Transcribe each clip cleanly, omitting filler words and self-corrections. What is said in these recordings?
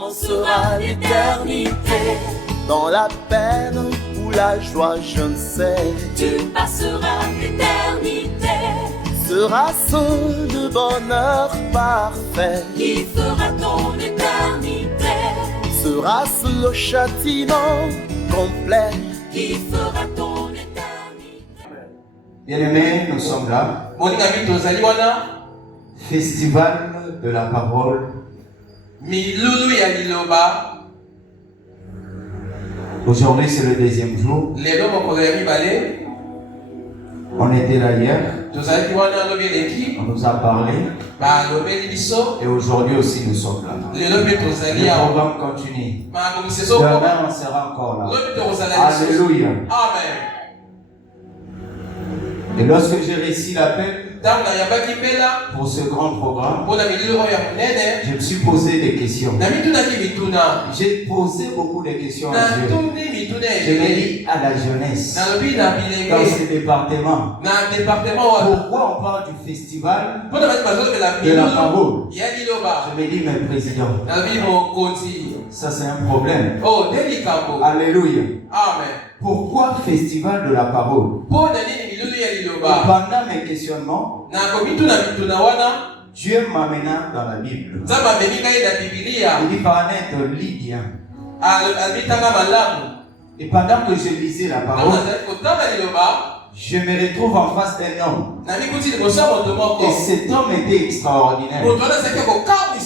comment sera l'éternité? Dans la peine ou la joie, je ne sais. Tu passeras l'éternité. Sera-ce le bonheur parfait? Qui fera ton éternité? Sera-ce le châtiment complet? Qui fera ton éternité? Bien-aimés, nous sommes là. Festival de la parole. Aujourd'hui, c'est le deuxième jour. On était là hier. On nous a parlé. Et aujourd'hui aussi, nous sommes là. Le programme continue. Demain, on sera encore là. Alléluia. Amen. Et lorsque j'ai réussi l'appel pour ce grand programme, je me suis posé des questions. J'ai posé beaucoup de questions à Dieu. Je l'ai dit à la jeunesse, dans ce département. Pourquoi on parle du festival de la parole? Je me dis, mais président, ça c'est un problème. Alléluia. Amen. Pourquoi festival de la parole? Et pendant mes questionnements, Dieu m'amena dans la Bible. Il dit par un être Lydia. Et pendant que je lisais la parole, je me retrouve en face d'un homme. Et cet homme était extraordinaire.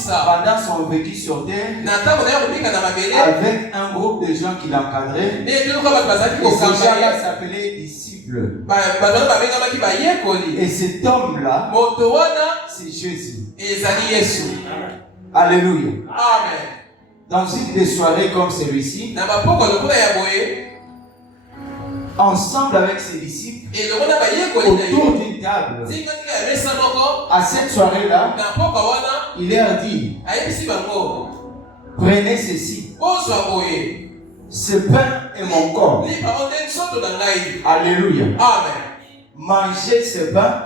Pendant son vécu sur terre, avec un groupe de gens qui l'encadraient, et ces gens-là s'appelaient disciples. Et cet homme-là, c'est Jésus. Alléluia. Amen. Dans une des soirées comme celui-ci, ensemble avec ses disciples, autour d'une table, à cette soirée-là, il leur dit, prenez ceci, ce pain est mon corps. Alléluia. Amen. Mangez ce pain,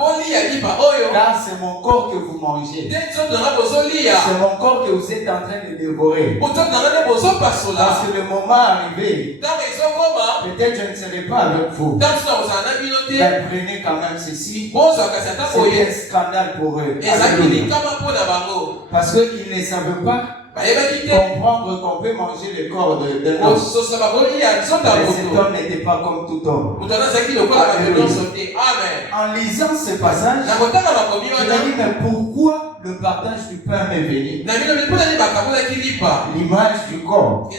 car c'est mon corps que vous mangez. C'est mon corps que vous êtes en train de dévorer. Parce que le moment est arrivé, peut-être je ne serai pas avec vous. Mais prenez quand même ceci. C'est un scandale pour eux. Alléluia. Parce qu'ils ne savaient pas comprendre qu'on peut manger le corps d'un homme. Mais cet homme n'était pas comme tout homme. En lisant ce passage, je me dis, mais pourquoi le partage du pain m'est venu? L'image du corps.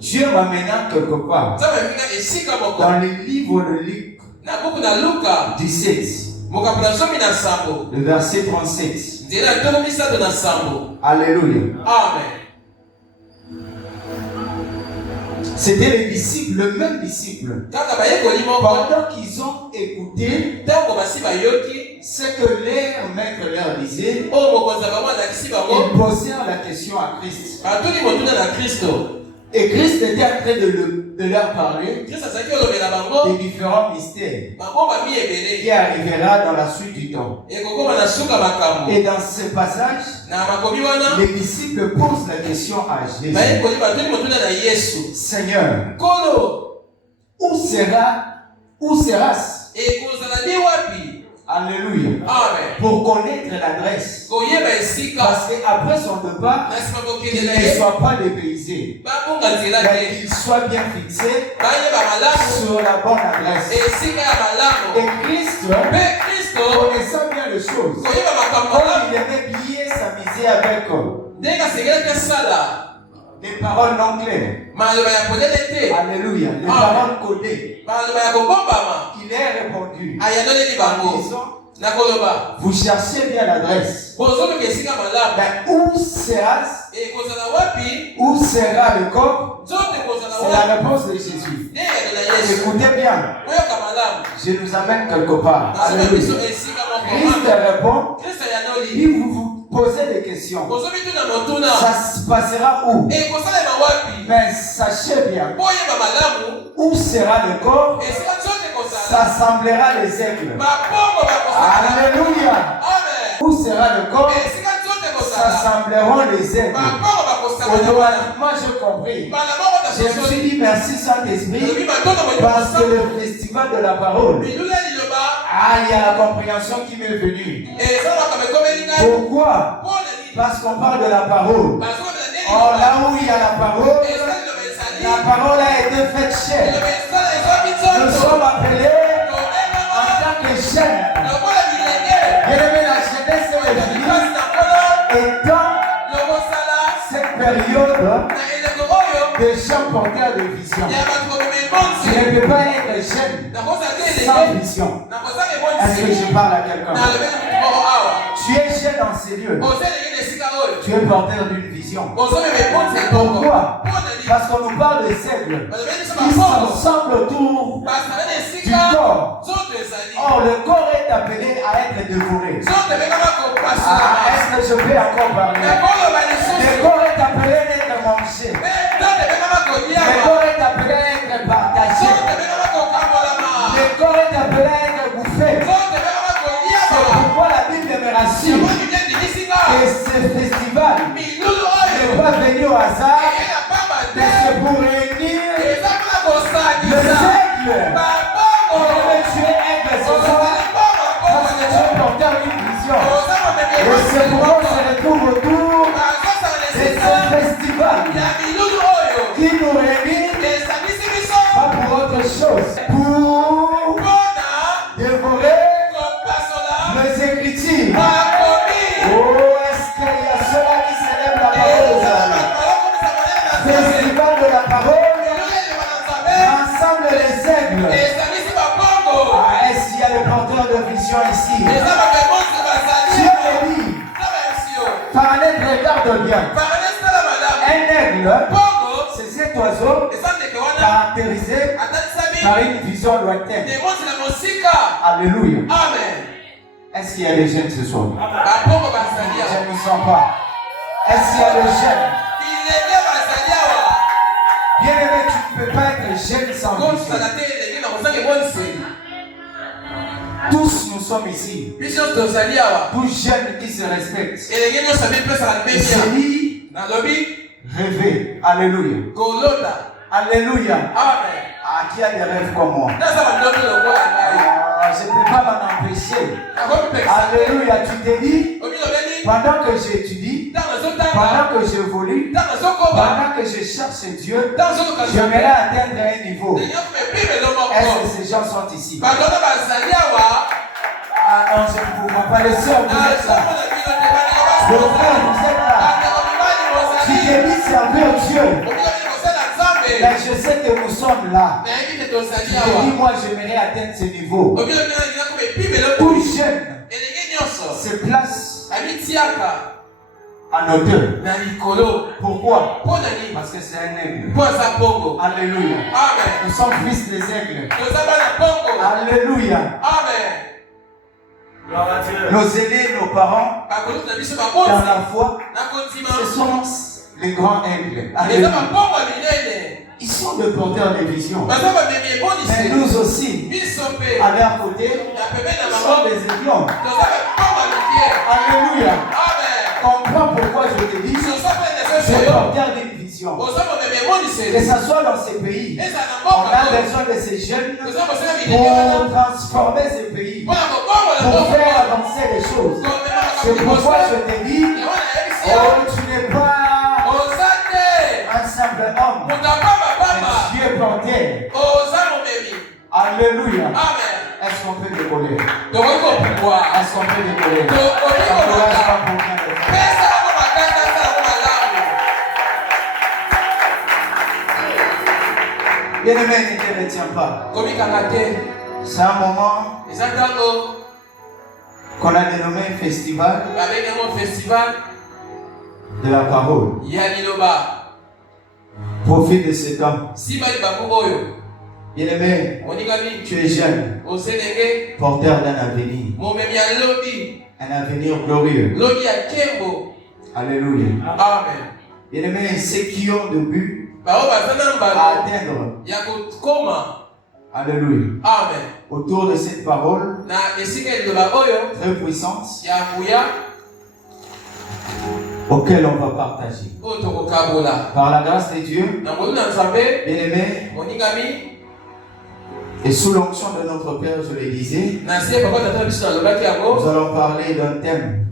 Dieu m'amena quelque part. Dans le livre de Luc 17, le verset 37. Alléluia. Amen. C'était les disciples, le même disciple. Pendant qu'ils ont écouté ce que leur maître leur disait, ils posèrent la question à Christ. Et Christ était en train de leur parler des différents mystères qui arrivera dans la suite du temps. Et dans ce passage, les disciples posent la question à Jésus. Seigneur, où seras-tu? Alléluia. Amen. Pour connaître l'adresse. Parce qu'après son départ, qu'il ne soit pas dépaysé, mais qu'il soit bien fixé sur la bonne adresse. Et Christ, connaissant bien les choses, comme il aimait bien s'amuser avec des paroles non claires. Alléluia. Les paroles codées. Il est répondu en disant, vous cherchez bien l'adresse. Mais où seras-tu? Où sera le corps? C'est la réponse de Jésus. Écoutez bien. Je nous amène quelque part. Alléluia. Christ répond. Il vous posez des questions. Ça se passera où? Mais sachez bien. Où sera le corps? S'assemblera les aigles. Alléluia. Où sera le corps? S'assembleront les aigles. Automatiquement, j'ai compris. Je me suis dit merci Saint-Esprit parce que le festival de la parole, il y a la compréhension qui m'est venue. Pourquoi? Parce qu'on parle de la parole. Or, là où il y a la parole a été faite chair. Nous sommes appelés en tant que jeunes. Bien-aimé, la jeunesse de l'Église étant cette période de gens porteurs de vision. Tu ne peux pas être jeune sans vision. Est-ce que je parle à quelqu'un? Tu es jeune en ces lieux. Tu es porteur d'une vision. Pourquoi? Parce qu'on nous parle des aigles qui s'ensemblent autour du corps. Or, le corps est appelé à être dévoré. Est-ce que je peux encore parler? Le corps est appelé à être mangé. Le corps est appelé à être partagé. Le corps est appelé à être bouffé. C'est pourquoi la Bible me rassure que ce festival n'est pas venu au hasard, mais c'est pour réunir le aigle. Tu es aigle ce soir parce que tu es porteur d'une vision. Et c'est pourquoi on se retrouve autour de ce festival qui nous réunit pas pour autre chose, pour dévorer les Écritures. Oh, est-ce qu'il y a ceux-là qui célèbrent la parole aujourd'hui? Festival de la parole, ensemble les aigles. Est-ce qu'il y a le porteur de vision ici? Dieu me dit, Paranet, regarde bien. Un aigle, c'est cet oiseau caractérisé par une vision lointaine. Alléluia. Amen. Est-ce qu'il y a des jeunes ce soir? Je ne sens pas. Est-ce qu'il y a des jeunes? Bien aimé, tu ne peux pas être jeune sans vision. Tous nous sommes ici. Tous jeunes qui se respectent. Il se dit rêver. Alléluia. Alléluia. Ah, qui a des rêves comme moi? Je ne peux pas m'en empêcher. Alléluia. Tu te dis, pendant que j'étudie, pendant que j'évolue, pendant que je cherche Dieu, j'aimerais atteindre un niveau. Est-ce que ces gens sont ici? Ah non, je ne peux pas. Les sœurs, vous êtes là. Les frères, vous êtes là. Tu te dis servir Dieu. Mais je sais que nous sommes là. Tu te dis, moi, j'aimerais atteindre ce niveau. Tout jeune se place en hauteur. Pourquoi? Parce que c'est un aigle. Alléluia. Nous sommes fils des aigles. Alléluia. Nos aînés, nos parents, dans la foi, ce sont les grands aigles. Alléluia. Ils sont des porteurs de vision. Mais nous aussi, à leur côté, nous sommes des aiglons. Alléluia. Comprends pourquoi je te dis, c'est porteur d'une vision. Que ce soit dans ces pays, on a besoin de ces jeunes pour transformer ces pays, pour faire avancer les choses. C'est pourquoi je te dis, oh, tu n'es pas un simple homme, mais tu es porté. Alléluia. Est-ce qu'on peut décoller? Est-ce qu'on peut décoller? Bien-aimé, ne te retiens pas. C'est un moment qu'on a dénommé festival de la parole. Profite de ce temps. Bien-aimé, tu es jeune, porteur d'un avenir. Un avenir glorieux. Alléluia. Bien-aimé, ceux qui ont de but à atteindre. Alléluia. Autour de cette parole très puissante, auquel on va partager. Par la grâce de Dieu, bien-aimés, et sous l'onction de notre Père, je le disais, nous allons parler d'un thème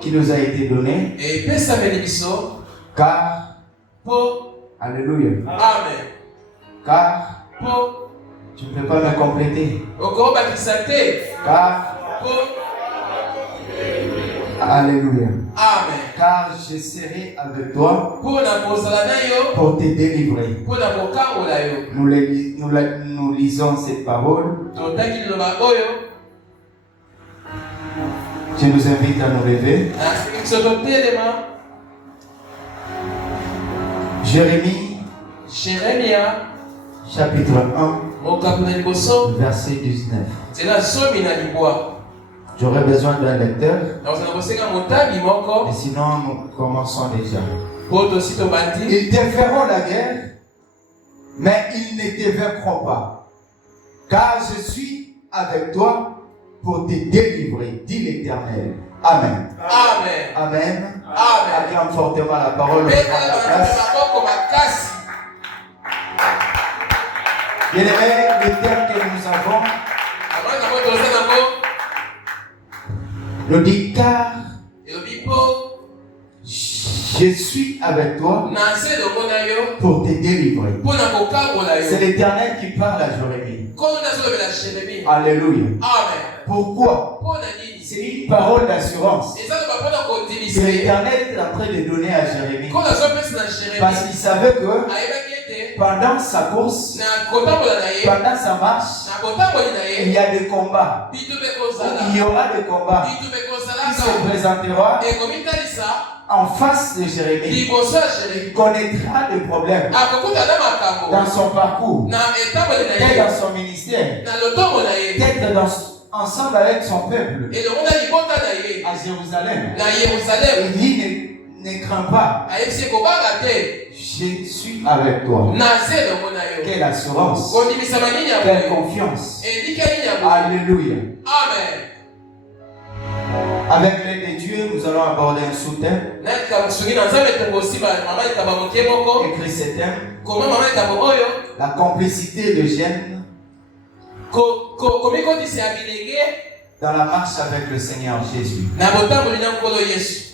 qui nous a été donné. Car, alléluia, Amen. car tu ne peux pas me compléter. Car, alléluia. Amen. Car je serai avec toi pour te délivrer. Nous lisons cette parole. Je nous invite à nous lever. Jérémie, chapitre 1, verset 19. J'aurais besoin d'un lecteur. Et sinon, nous commençons déjà. Ils te feront la guerre, mais ils ne te vaincront pas. Car je suis avec toi pour te délivrer, dit l'Éternel. Amen. Amen. Amen. Amen. Acclame fortement la parole. Bien-aimés, le thème que nous avons nous dit car je suis avec toi pour te délivrer. C'est l'Éternel qui parle à Jérémie. Alléluia. Amen. Pourquoi? C'est une parole d'assurance que l'Éternel est en train de donner à Jérémie. Parce qu'il savait que pendant sa course, pendant sa marche, il y a des combats. Il y aura des combats qui se présentera en face de Jérémie. Il connaîtra des problèmes dans son parcours, peut-être dans son ministère, peut-être ensemble avec son peuple à Jérusalem. Il dit ne crains pas, je suis avec toi. Quelle assurance, quelle confiance. Alléluia. Amen. Avec l'aide de Dieu, nous allons aborder un sous-thème. Écrit ce thème, la complicité de Gênes dans la marche avec le Seigneur Jésus.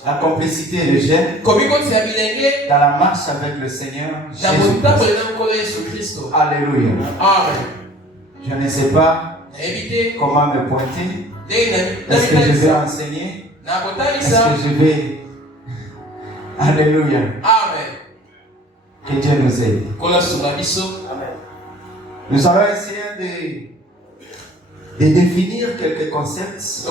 La complicité de Gênes dans la marche avec le Seigneur Jésus. Alléluia. Amen. Je ne sais pas comment me pointer. Est-ce que je vais enseigner? Est-ce que je vais... Alléluia. Amen. Que Dieu nous aide. Nous allons essayer de définir quelques concepts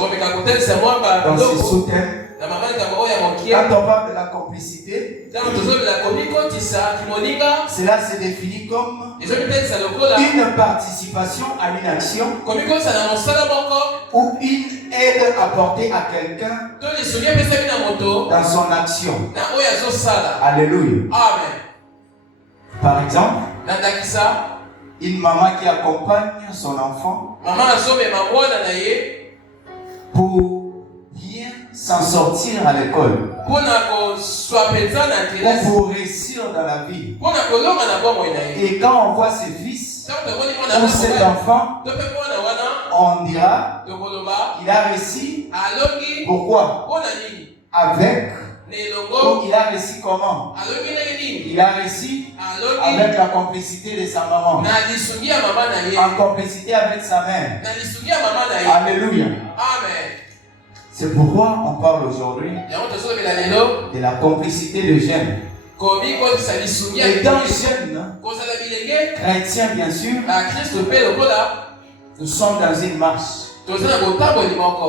dans ce sous-thème. Quand on parle de la complicité, cela se définit comme une participation à une action ou une aide apportée à quelqu'un dans son action. Alléluia. Amen. Par exemple, une maman qui accompagne son enfant pour bien s'en sortir à l'école, ou pour réussir dans la vie. Et quand on voit ses fils ou cet enfant, on dira qu'il a réussi. Pourquoi? Avec. Donc il a réussi comment? Il a réussi avec la complicité de sa maman, en complicité avec sa mère. Alléluia. Amen. C'est pourquoi on parle aujourd'hui de la complicité de Gênes. Étant jeune, chrétien bien sûr, nous sommes dans une marche.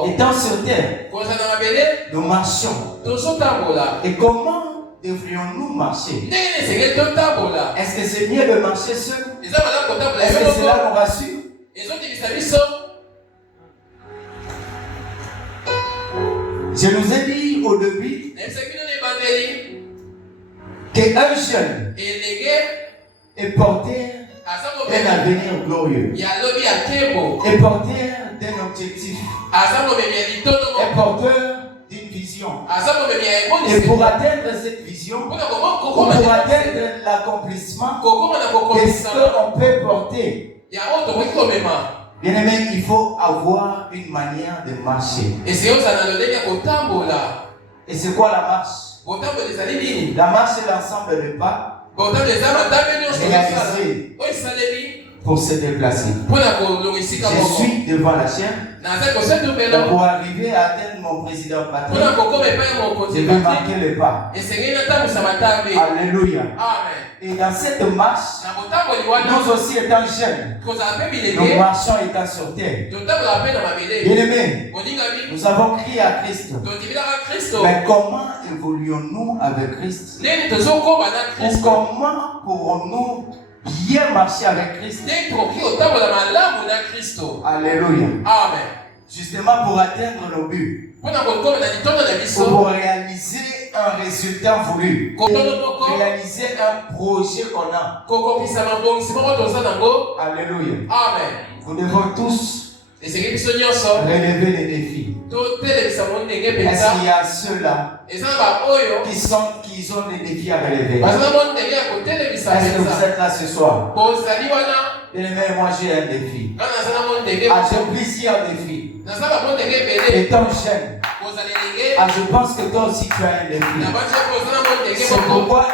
Étant sur terre, nous marchons. Et comment devrions-nous marcher? Est-ce que c'est mieux de marcher seul? Est-ce que cela nous rassure? Je nous ai dit au début qu'un jeune est porteur d'un avenir glorieux, est porteur d'un objectif, est porteur d'une vision. vision. Et pour atteindre cette vision, pour atteindre l'accomplissement, qu'est-ce qu'on peut porter? Bien-aimé, il faut avoir une manière de marcher. Et c'est quoi la marche? La marche, c'est l'ensemble de pas réalisés pour se déplacer. Je suis devant la chaîne. Pour arriver à atteindre mon président patron, je vais marquer le pas. Alléluia. Et dans cette marche, nous aussi étant jeunes, nous marchons étant sur terre. Bien-aimés, nous avons crié à Christ. Mais comment évoluons-nous avec Christ? Ou comment pourrons-nous bien marcher avec Christ? Alléluia. Amen. Justement pour atteindre nos buts. Pour réaliser un résultat voulu. Pour réaliser un projet qu'on a. Alléluia. Amen. Nous devons tous relever les défis. Est-ce qu'il y a ceux-là qui ont des défis à relever? Est-ce que vous êtes là ce soir? Bien-aimé, moi j'ai un défi. J'ai plusieurs défis. Étant jeune, je pense que toi aussi tu as un défi. C'est pourquoi,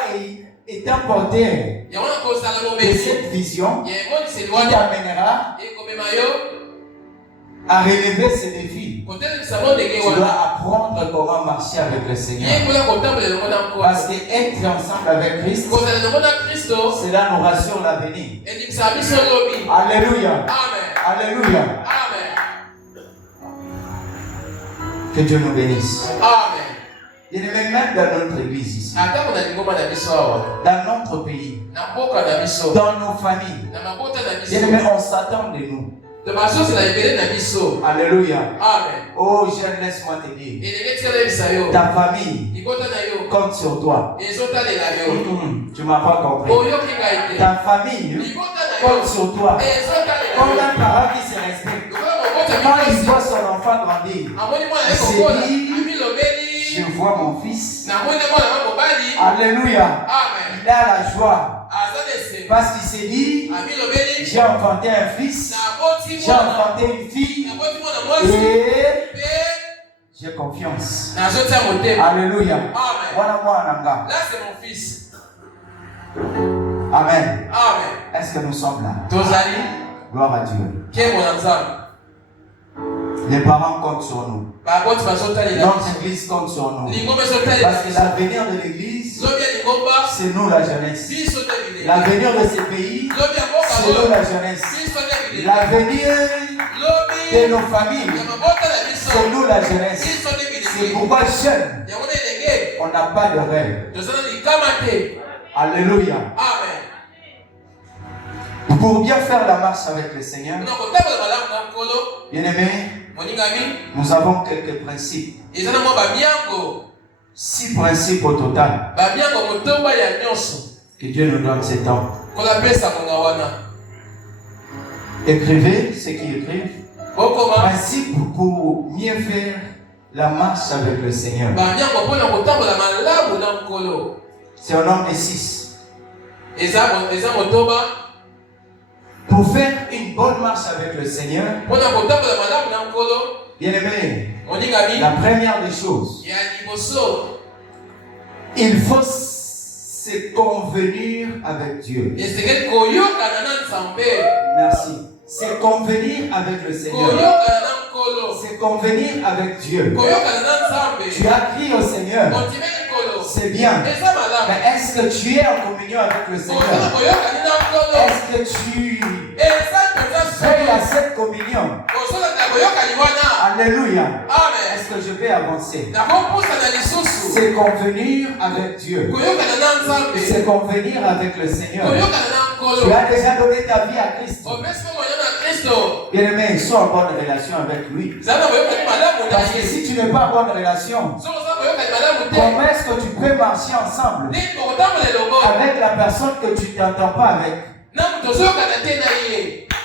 étant porteur de cette vision, qui t'amènera à relever ces défis, tu dois apprendre comment marcher avec le Seigneur. Parce qu'être ensemble avec Christ, cela nous rassure l'avenir. Alléluia. Alléluia. Que Dieu nous bénisse. Amen. Il est même dans notre église ici, dans notre pays, dans nos familles. Bien-aimé, on s'attend de nous. Alléluia. Amen. Oh, jeune, laisse-moi te dire. Ta famille compte sur toi. Tu m'as pas compris. Ta famille compte sur toi. Comme un parent qui se respecte. Quand il voit son enfant grandir, il se dit, je vois mon fils. Alléluia. Il a la joie. Parce qu'il s'est dit, j'ai enfanté un fils, j'ai enfanté une fille, et j'ai confiance. Alléluia. Là, c'est mon fils. Amen. Amen. Est-ce que nous sommes là? Gloire à Dieu. Les parents comptent sur nous. Notre église compte sur nous. Parce que l'avenir de l'église, c'est nous la jeunesse. L'avenir de ce pays, c'est nous la jeunesse. L'avenir de nos familles, c'est nous la jeunesse. C'est pourquoi jeunes, on n'a pas de rêve. Alléluia. Pour bien faire la marche avec le Seigneur, bien-aimés, nous avons quelques principes. 6 principes au total. Que Dieu nous donne ces temps. Écrivez ce qui écrivent. Principe pour mieux faire la marche avec le Seigneur. C'est un nombre de 6. Pour faire une bonne marche avec le Seigneur, bien-aimé, la première des choses, il faut se convenir avec Dieu. Merci. C'est convenir avec le Seigneur. C'est convenir avec Dieu. Tu as crié au Seigneur. C'est bien. Mais est-ce que tu es en communion avec le Seigneur? Est-ce que tu veilles à cette communion? Alléluia. Est-ce que je vais avancer? C'est convenir avec Dieu. C'est convenir avec le Seigneur. Tu as déjà donné ta vie à Christ. Bien-aimé, sois en bonne relation avec lui. Parce que si tu n'es pas en bonne relation, comment est-ce que tu peux marcher ensemble avec la personne que tu ne t'entends pas avec?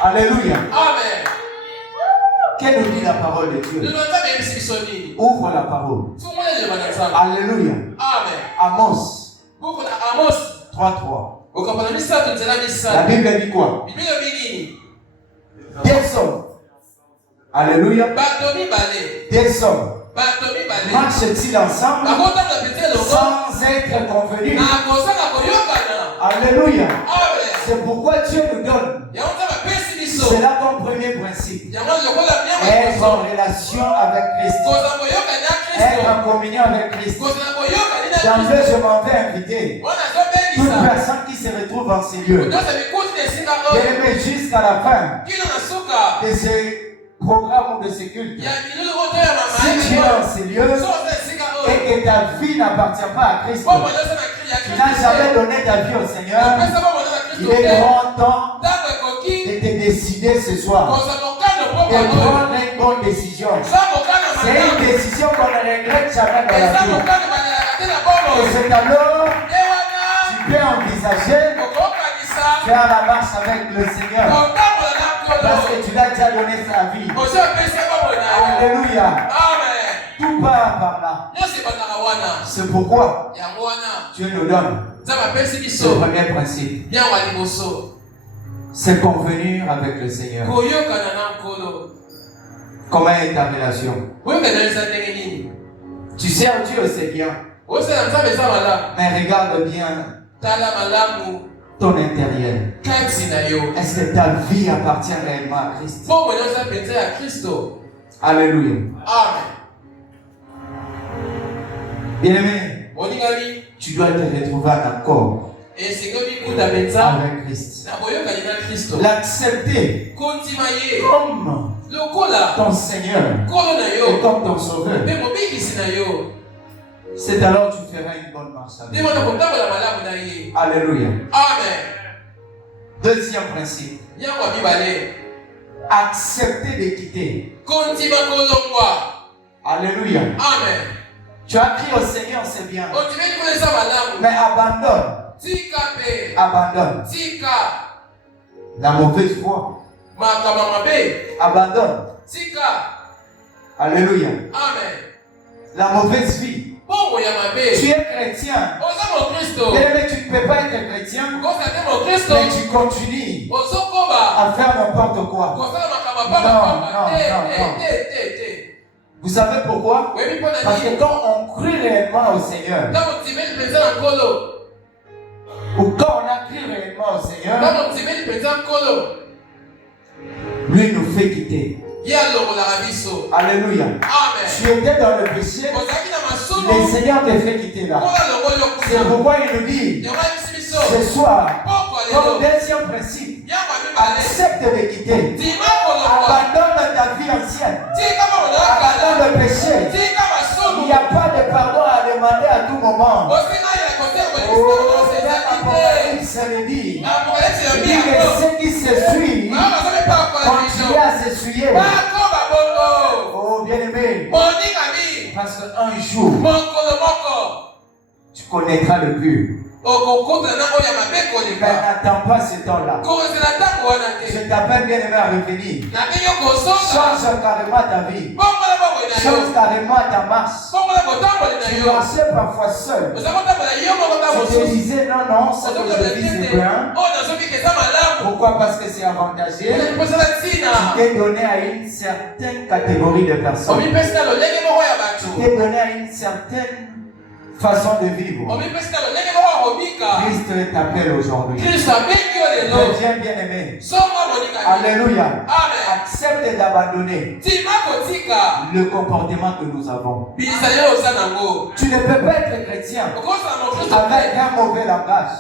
Alléluia. Amen. Qu'est-ce que nous dit la parole de Dieu? Ouvre la parole. Alléluia. Amen. Amos Beaucoup Amos 3:3. La Bible dit quoi? Des hommes. Alléluia. Des hommes marchent-ils ensemble sans être convenus? Alléluia. C'est pourquoi Dieu nous donne cela comme premier principe. Être en relation avec Christ. Être en communion avec Christ. D'emblée, je m'en vais inviter toute personne qui se retrouve en ces lieux. Bien-aimé, jusqu'à la fin de ce programme ou de ce culte, si tu es dans ces lieux et que ta vie n'appartient pas à Christ, tu n'as jamais donné ta vie au Seigneur, il est grand temps de te décider ce soir, de prendre une bonne décision. C'est une décision qu'on ne regrette jamais dans la vie. Et c'est alors tu peux envisager faire la marche avec le Seigneur. Parce que tu l'as déjà donné sa vie. Alléluia. Tout part par là. C'est pourquoi Dieu nous donne le premier principe. C'est convenir avec le Seigneur. Comment est ta relation? Tu sers Dieu, c'est bien. Mais regarde bien ton intérieur. Est-ce que ta vie appartient réellement à Christ? Alléluia. Amen. Bien-aimé, tu dois te retrouver en accord avec Christ. L'accepter comme ton Seigneur et comme ton Sauveur. C'est alors que tu feras une bonne marche avec lui. Alléluia. Amen. Deuxième principe. Accepter de quitter. Alléluia. Amen. Tu as crié au Seigneur, c'est bien. Mais abandonne. Abandonne. La mauvaise voie. Abandonne. Alléluia. Amen. La mauvaise vie. Tu es chrétien. Mais tu ne peux pas être chrétien. Mais tu continues à faire n'importe quoi. Non. Vous savez pourquoi? Parce que quand on crie réellement au Seigneur, ou quand on a crié réellement au Seigneur, lui nous fait quitter. Alléluia. Tu étais dans le péché, le Seigneur te fait quitter là. C'est pourquoi il nous dit ce soir, comme deuxième principe, accepte de quitter. Abandonne ta vie ancienne. Abandonne le péché. Il n'y a pas de pardon à demander à tout moment. L'Apocalypse le dit. Il dit que ceux qui s'essuient continuent à s'essuyer. Oh bien-aimé, parce qu'un jour, tu connaîtras le pur. Mais n'attends pas ce temps-là. Je t'appelle bien-aimé à revenir. Change carrément ta vie. Change carrément ta marche. Tu marchais parfois seul. Tu te disais non, ce que je vis c'est bien. Pourquoi? Parce que c'est avantageux. Tu t'es donné à une certaine catégorie de personnes. Tu t'es donné à une certaine façon de vivre. Christ t'appelle aujourd'hui. Deviens bien-aimé. Alléluia. Accepte d'abandonner le comportement que nous avons. Tu ne peux pas être chrétien avec un mauvais langage.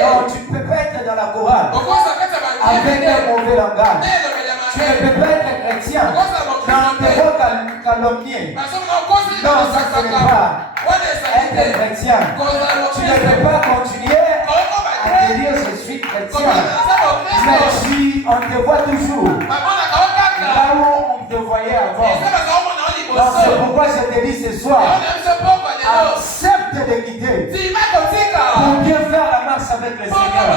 Non, tu ne peux pas être dans la chorale avec un mauvais langage. Tu ne peux pas être chrétien dans tes mots calomniés. Non, ça ce n'est pas être chrétien. Tu ne peux pas continuer à te dire je suis chrétien. Mais on te voit toujours là où on te voyait avant. Donc c'est pourquoi je te dis ce soir, accepte de quitter pour bien faire la marche avec le Seigneur.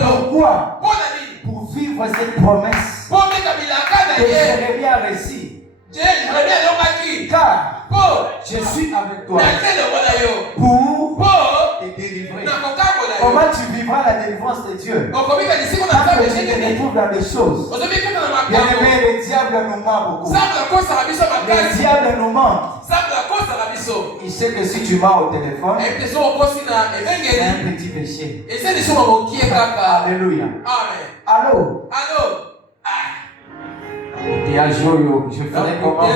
Pourquoi? Pour vivre cette promesse que Jérémie a réussi. Car Je suis avec toi pour te délivrer. Comment tu vivras la délivrance de Dieu? Quand tu te retrouves dans des choses. Bien aimé, le diable nous ment beaucoup. Le diable nous ment. Il sait que si tu mens au téléphone, c'est un petit péché. Alléluia. Allô? Et à Joyo, je ferai comment?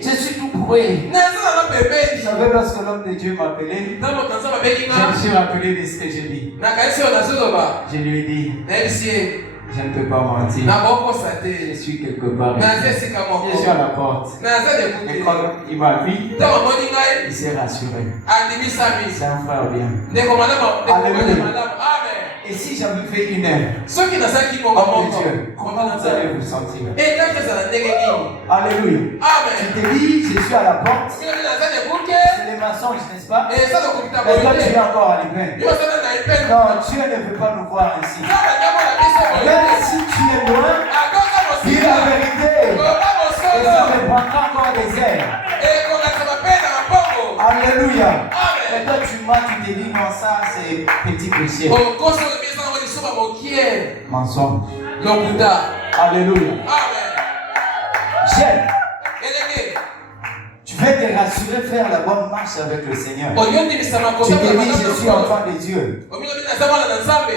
Je suis tout prêt. Vous savez, lorsque l'homme de Dieu m'appelait, je me suis rappelé de ce que j'ai dit. Je lui ai dit, je ne peux pas mentir. Je suis quelque part. Je suis à la porte. Et quand il m'a vu, il s'est rassuré. C'est un frère bien. Alléluia. Et si j'avais fait une heure, oh Dieu, comment vous allez vous sentir? Alléluia. Tu te dis, je suis à la porte. C'est les mensonges, n'est-ce pas? Mais toi, tu es encore à l'épine. Non, Dieu ne veut pas nous voir ainsi. Même si tu es loin, dis la vérité. Et ça me prendra encore des airs. Alléluia. Et toi, tu m'as, tu te dis, non, ça, c'est petit péché. Mensonge. Alléluia. J'aime. Tu veux te rassurer, faire la bonne marche avec le Seigneur. Tu te dis, je suis enfant de Dieu.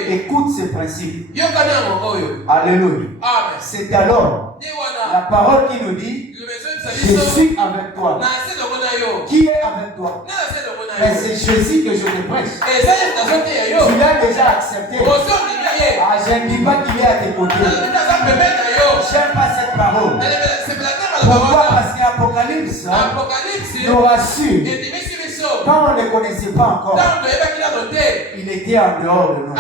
Écoute ces principes. Alléluia. C'est alors la parole qui nous dit, je suis avec toi. Qui est avec toi? Mais c'est Jésus que je te prêche. Tu l'as déjà accepté. Ah, je ne dis pas qu'il est à tes côtés. J'aime pas cette parole. Pourquoi? Parce qu'Apocalypse nous rassure. Quand on ne le connaissait pas encore, il était en dehors de nous.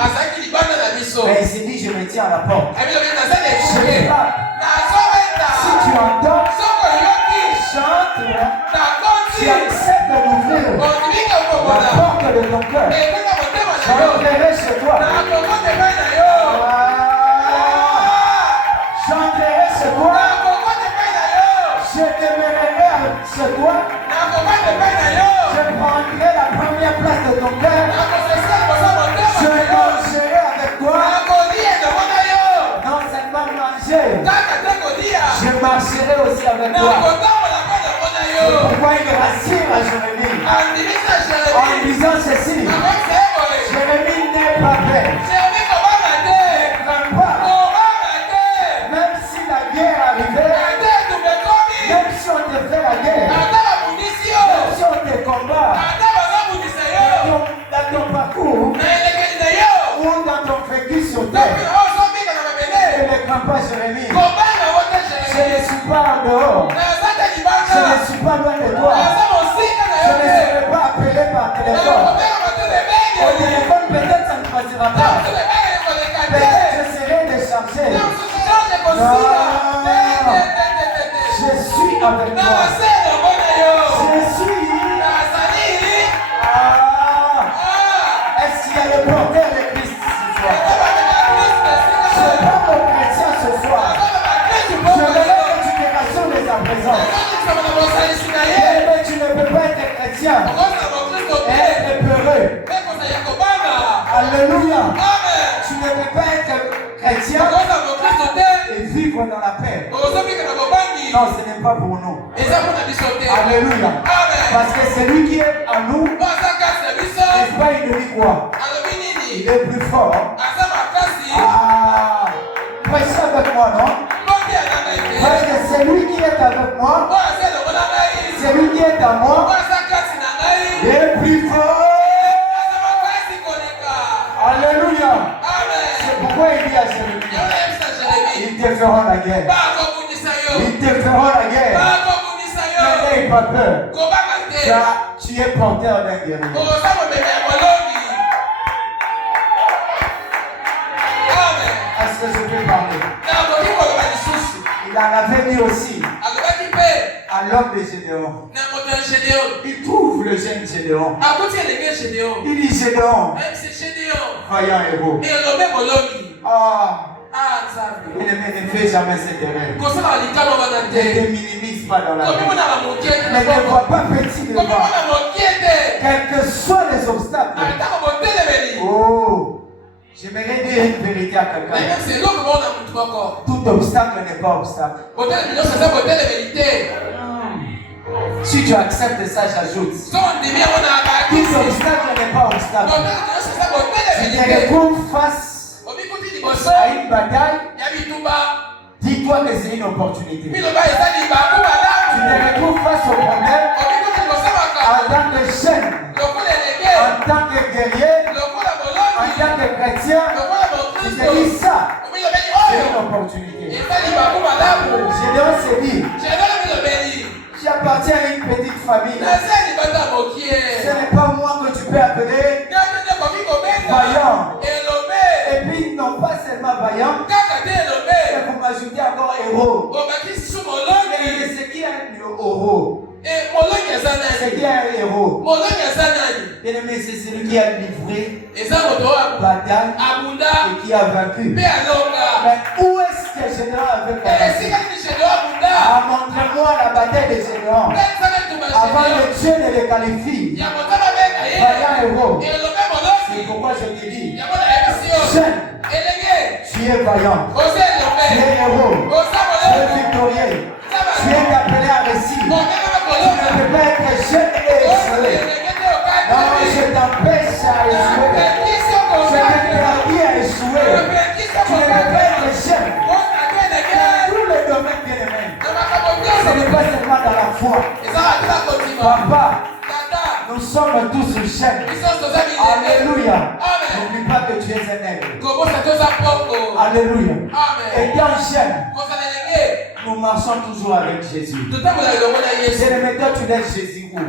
Mais il s'est dit, je me tiens à la porte. Je ne sais pas. Si tu entends, chante, tu acceptes d'ouvrir la porte de ton cœur. J'entrerai chez toi. J'entrerai chez toi. Je demeurerai chez toi. Je prendrai la première place de ton cœur. Je mangerai avec toi. Non seulement manger, je marcherai aussi avec toi. C'est pourquoi il rassure à Jérémie en disant ceci. Jérémie n'est pas prêt. Ne crains pas. Même si la guerre arrivait, même si on te fait la guerre, même si on te combat, dans ton parcours ou dans ton vécu sur terre, ne crains pas Jérémie. Je ne suis pas en dehors. Je ne suis pas loin de toi. Je ne serai pas appelé par téléphone. Au téléphone, peut-être ça ne passera pas. Peut-être je serai déchargé. Je suis avec toi. Je suis. Est-ce qu'il y a le porteur de Christ ce soir? Je parle aux chrétiens ce soir. Je veux que tu te rassures de sa présence. Mais tu ne peux pas être chrétien et être peureux. Alléluia. Tu ne peux pas être chrétien et vivre dans la paix. Non, ce n'est pas pour nous. Alléluia. Parce que celui qui est en nous n'est pas une quoi. Il est plus fort. Ah, prêchez avec moi, non? Parce que celui qui est avec moi, celui qui est en moi, il est plus fort. Alléluia. C'est pourquoi il dit à Jérémie, ils te feront la guerre. Ils te feront la guerre. Mais n'aie pas peur. Car tu es porteur d'un guerrier. Est-ce que je peux parler? Il en avait dit aussi à l'homme de Gédéon. Il trouve le jeune Gédéon. Il dit Gédéon, vaillant héros. Ne fais jamais cette erreur. Ne te minimise pas dans la vie. Ne te vois pas petit devant. Quels que soient les obstacles. Oh, j'aimerais dire une vérité à quelqu'un. Tout obstacle n'est pas obstacle. Si tu acceptes ça, j'ajoute. Tout obstacle n'est pas obstacle. Tu te retrouves face à une bataille. Dis-toi que c'est une opportunité. Tu te retrouves face au problème en tant que jeune, en tant que guerrier, en tant que chrétien. Tu te dis ça, c'est une opportunité. Je dois se dire, j'appartiens à une petite famille. Ce n'est pas moi que tu peux appeler vaillant. Et puis non pas seulement vaillant, mais vous m'ajoutez encore héros. Mais c'est qui un héros? C'est qui un héros? Bien-aimé, c'est celui qui a livré bataille et qui a vaincu. Mais où est-ce que Général avait commencé? Montre-moi la bataille des généraux avant que Dieu ne les qualifie. Vaillant héros. C'est pourquoi je te dis, jeune, tu es vaillant, tu es héros, tu es victorieux, tu es appelé à réussir. Tu ne peux pas être jeune et échoué. Non, je t'empêche à échouer. Je t'interdis à échouer. Tu ne peux pas être jeune. Tous les domaines bien aimés. Ce n'est pas seulement dans la foi. Papa, nous sommes tous jeunes. Alléluia. N'oublie pas que tu es un aigle. Alléluia. Étant jeune, nous marchons toujours avec Jésus. C'est le méthode, tu laisses Jésus où?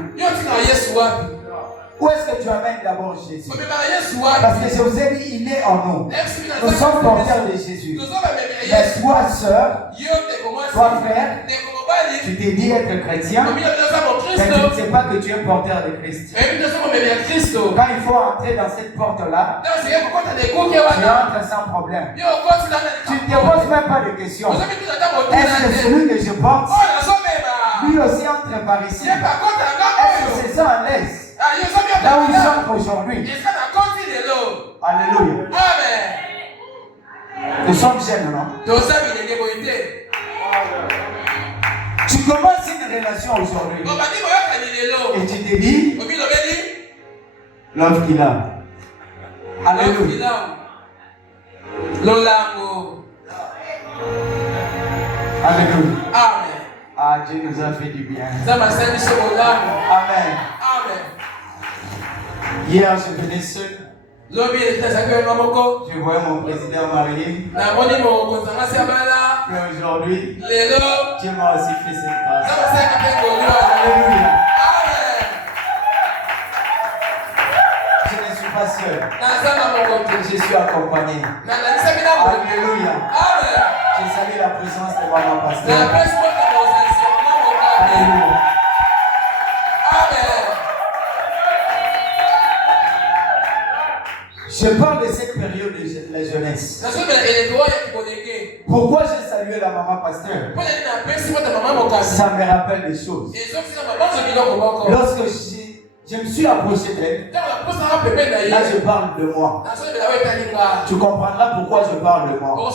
Où est-ce que tu amènes d'abord Jésus? Parce que je vous ai dit, il est en nous. Nous sommes porteurs de Jésus. Mais toi, sœur, toi, frère, tu t'es dit être chrétien, mais tu ne sais pas que tu es porteur de Christ. Quand il faut entrer dans cette porte-là, tu entres sans problème. Tu ne te poses même pas de questions. Est-ce que celui que je porte, lui aussi entre par ici? Est-ce que c'est ça en l'aise? Là où ils sont aujourd'hui. Alléluia. Nous sommes jeunes, non? Tu commences une relation aujourd'hui. Et tu te dis, l'homme qu'il a. Alléluia. Alléluia. Amen. Ah, Dieu nous a fait du bien. Amen. Amen. Hier, je venais seul. Je voyais mon président marié. Mais aujourd'hui, Dieu m'a aussi fait cette grâce. Alléluia. Je ne suis pas seul. Je suis accompagné. Alléluia. Je salue la présence de maman pasteur. Alléluia. Je parle de cette période de la jeunesse. Pourquoi j'ai salué la maman pasteur? Ça me rappelle des choses. Lorsque je me suis approché d'elle, là je parle de moi. Tu comprendras pourquoi je parle de moi.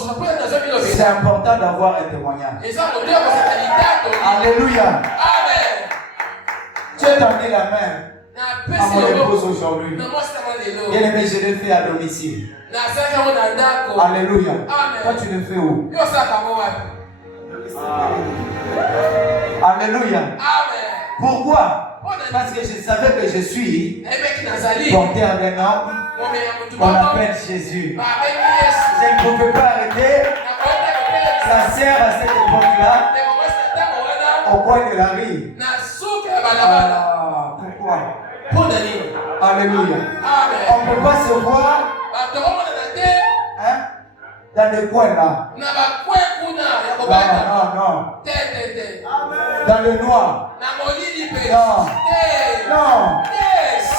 C'est important d'avoir un témoignage. Alléluia. Tu as tendu la main à mon épouse aujourd'hui. Bien aimé, je le fais à domicile. Alléluia. Toi, tu le fais où? Alléluia. Pourquoi? Parce que je savais que je suis porteur d'un homme qu'on appelle Jésus. Je ne pouvais pas arrêter sa sœur à cette époque-là au coin de la rue. Pourquoi? Alléluia. On ne peut pas se voir dans le coin là. Non. Dans le noir. Non.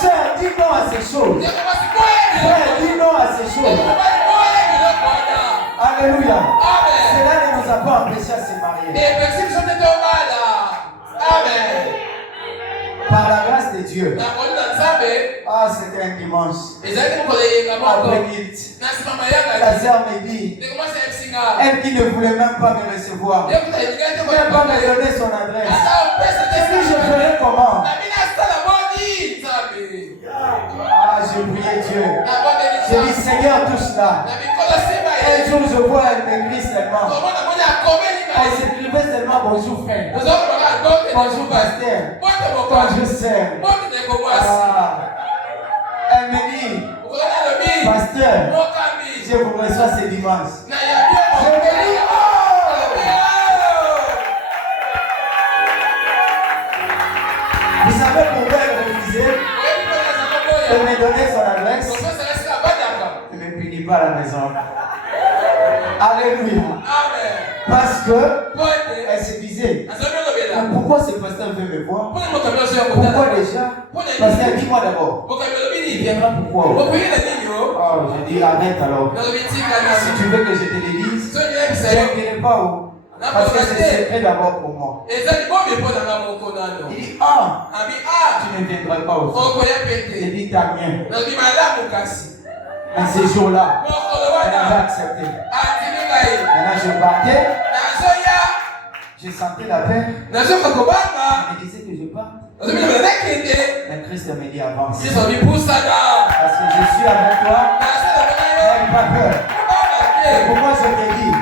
Sœur, dis non à ces choses. Frère, dis non à ces choses. Alléluia. Alléluia. Amen. Cela ne nous a pas empêché à se marier. Amen. Par la grâce de Dieu. Ah, c'était un dimanche. Après Guilt, la sœur me dit, elle qui ne voulait même pas me recevoir, elle ne voulait pas me donner son adresse. Est-ce que je ferais comment? Ah, j'ai prié Dieu. J'ai dit, Seigneur, touche là. Un jour, je vois elle m'écrit seulement. Elle s'écrivait seulement bonjour frère. Bonjour pasteur. Bonjour sœur. Ah. Elle me dit, pasteur, je vous reçois ce dimanche. Je me dis, oh! Vous savez pourquoi elle refusait de me donner son adresse? Ne me punis pas à la maison. Alléluia. Parce que elle se disait, pourquoi ce pasteur veut me voir? Pourquoi déjà? Pasteur, dis-moi d'abord. Il viendra pourquoi? Oh, je dis arrête alors. Si tu veux que je te le dise, je ne dirai pas où. Parce que c'est secret d'abord pour moi. Il dit, ah, tu ne viendras pas aussi. Je dis, t'as bien. À ce jour-là, elle avait accepté. Maintenant, je partais. Je sentais la paix. Je me disais que je parte. Mais Christ me dit avance. Parce que je suis avec toi. N'aie pas peur. Et pourquoi je te dis,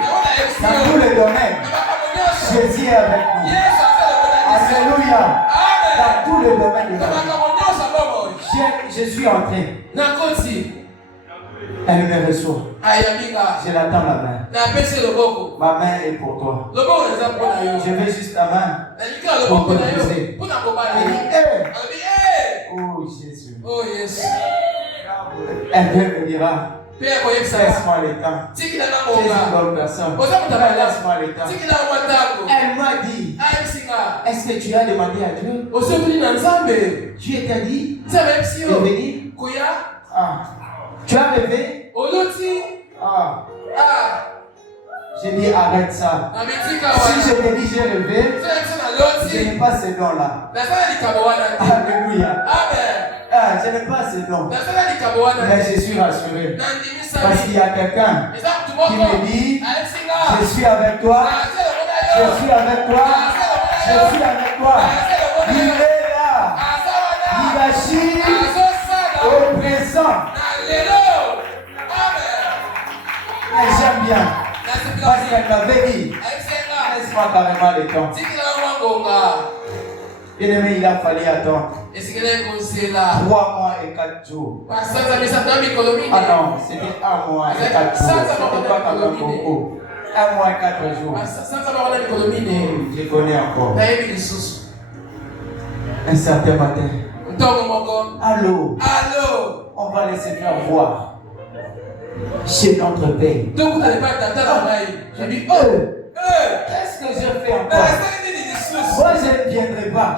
dans tous les domaines, Jésus est avec nous. Alléluia. Dans tous les domaines de la vie. Je suis entré. Elle me reçoit. Je l'attends la main. Ma main est pour toi. Je veux juste ta main pour te pousser. Elle dit, hey. Oh Jésus. Elle me dira, laisse-moi le temps. Tu es une bonne personne. Laisse-moi le temps. Elle m'a dit, est-ce que tu as demandé à Dieu? Dieu t'a dit de venir? Ah. Tu as rêvé? Ah. J'ai dit arrête ça. Si je te dis j'ai rêvé, je n'ai pas ce don-là. Alléluia. Ah, je n'ai pas ce don. Mais je suis rassuré. Parce qu'il y a quelqu'un qui me dit, je suis avec toi. Je suis avec toi. Je suis avec toi. Il est là. Il agit au présent. Mais j'aime bien. Parce qu'elle m'avait dit, laisse-moi carrément le temps. Bien aimé, il a fallu attendre 3 mois et 4 jours. Ah non, c'était 1 mois et 4 jours. C'était pas quand même beaucoup. 1 mois et 4 jours. Je connais encore. Un certain matin. Allô. On va laisser faire voir. Chez notre Père. Je dis, qu'est-ce que j'ai fait encore? Moi, je ne viendrai pas.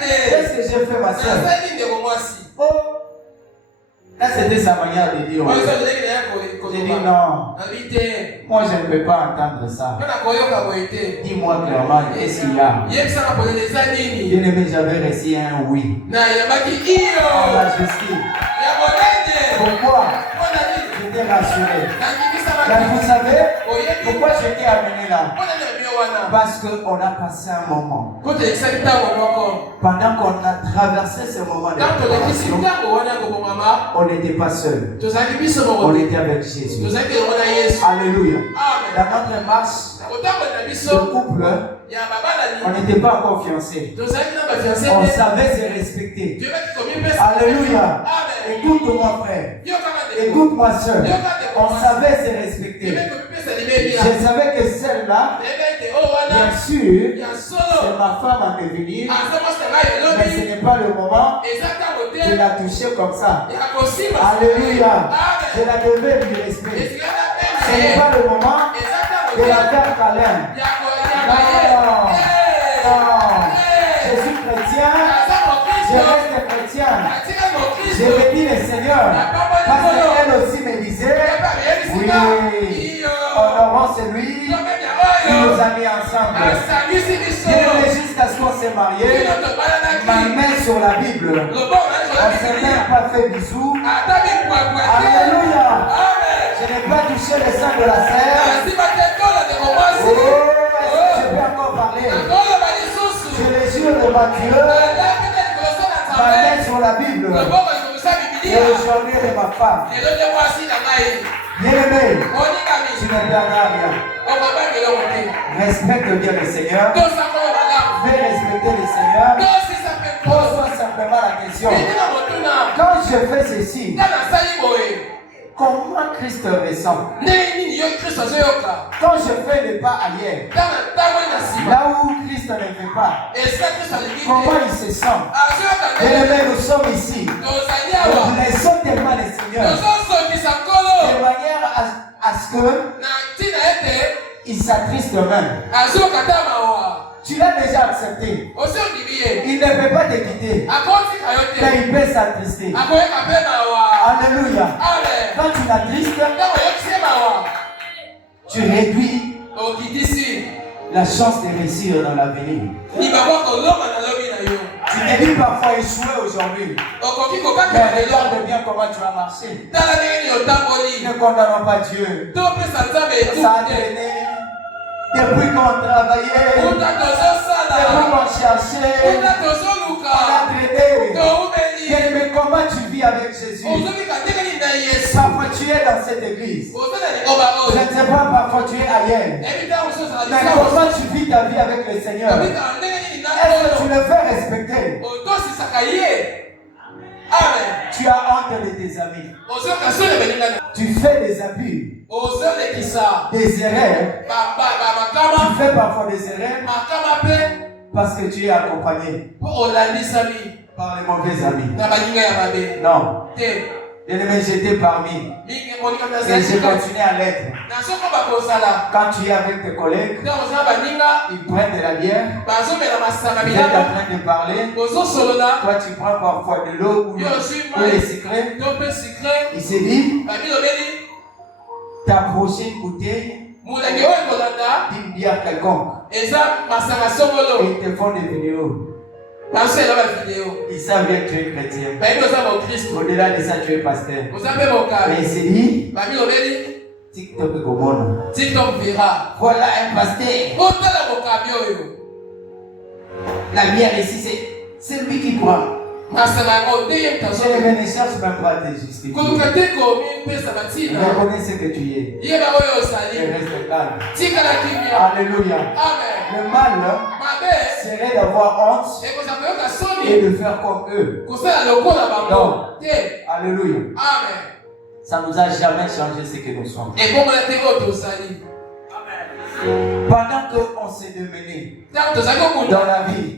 Qu'est-ce que j'ai fait, ma soeur? Oh. Là, c'était sa manière de dire. J'ai dit non. Moi, je ne peux pas entendre ça. Dis-moi clairement, qu'est-ce qu'il y a? Bien aimé, j'avais reçu un oui. En majesté. Pourquoi? J'étais rassuré. Car vous savez pourquoi j'étais amené là? Parce qu'on a passé un moment. Pendant qu'on a traversé ce moment de préparation, on n'était pas seul. On était avec Jésus. Alléluia. Dans notre marche de couple, on n'était pas encore fiancés. On savait se respecter. Alléluia. Écoute-moi frère. Écoute-moi soeur. On savait se respecter. Je savais que celle-là, bien sûr, c'est ma femme à devenir, mais ce n'est pas le moment de la toucher comme ça. Alléluia. Je la devais du respect. Ce n'est pas le moment de la faire câlin. Non. Je suis chrétien, je reste chrétien. Je bénis le Seigneur. Parce qu'elle aussi me disait, oui, honorons Non, c'est lui qui nous a mis ensemble. Bien-aimé, jusqu'à ce qu'on s'est marié, ma main sur la Bible. On ne s'est même pas fait bisous. Alléluia. Je n'ai pas touché le sang de la serre. Oh, est-ce que je peux encore parler? Je les jure devant Dieu. Ma main sur la Bible. Et aujourd'hui de ma femme. Bien-aimé, tu ne perdras rien. Respecte bien le Seigneur. Fais respecter le Seigneur. Pose-toi simplement la question. Quand je fais ceci, comment Christ ressent? Quand je fais le pas ailleurs, là où Christ ne fait pas, comment il se sent? Bien-aimé, nous sommes ici. Nous laissons tellement le Seigneur de manière à ce qu'il s'attriste même. Tu l'as déjà accepté. Il ne peut pas te quitter. Mais il peut s'attrister. Alléluia. Quand tu l'attristes, tu réduis la chance de réussir dans l'avenir. Tu t'es dit parfois échouer aujourd'hui. Mais regarde bien comment tu as marché. Ne condamnons pas Dieu. Ça a traîné. Depuis qu'on travaillait, depuis qu'on cherchait, on a traîné. Mais comment tu vis avec Jésus? Parfois tu es dans cette église. Je ne sais pas, parfois tu es ailleurs. Mais comment tu vis ta vie avec le Seigneur? Est-ce que tu le fais respecter? Amen. Tu as honte de tes amis. Tu fais des abus, des erreurs. Tu fais parfois des erreurs parce que tu es accompagné par les mauvais amis. Non. Bien-aimé, j'étais parmi. Et j'ai continué à l'être. Quand tu es avec tes collègues, ils prennent de la bière. Ils sont en train de parler. Toi, tu prends parfois de l'eau ou les secrets. Il s'est dit, ta prochaine bouteille d'une bière quelconque. Et ils te font des vidéos. Ils savent bien que tu es chrétien. Au-delà de ça, tu es pasteur. Mais il s'est dit, TikTok Gomono. Voilà un pasteur. La bière ici, c'est lui qui prend. Je ne cherche même pas à te justifier. Reconnais ce que tu es. Et reste calme. Alléluia. Le mal serait d'avoir honte et de faire comme eux. Non. Alléluia. Ça ne nous a jamais changé ce que nous sommes. Pendant qu'on s'est démené dans la vie,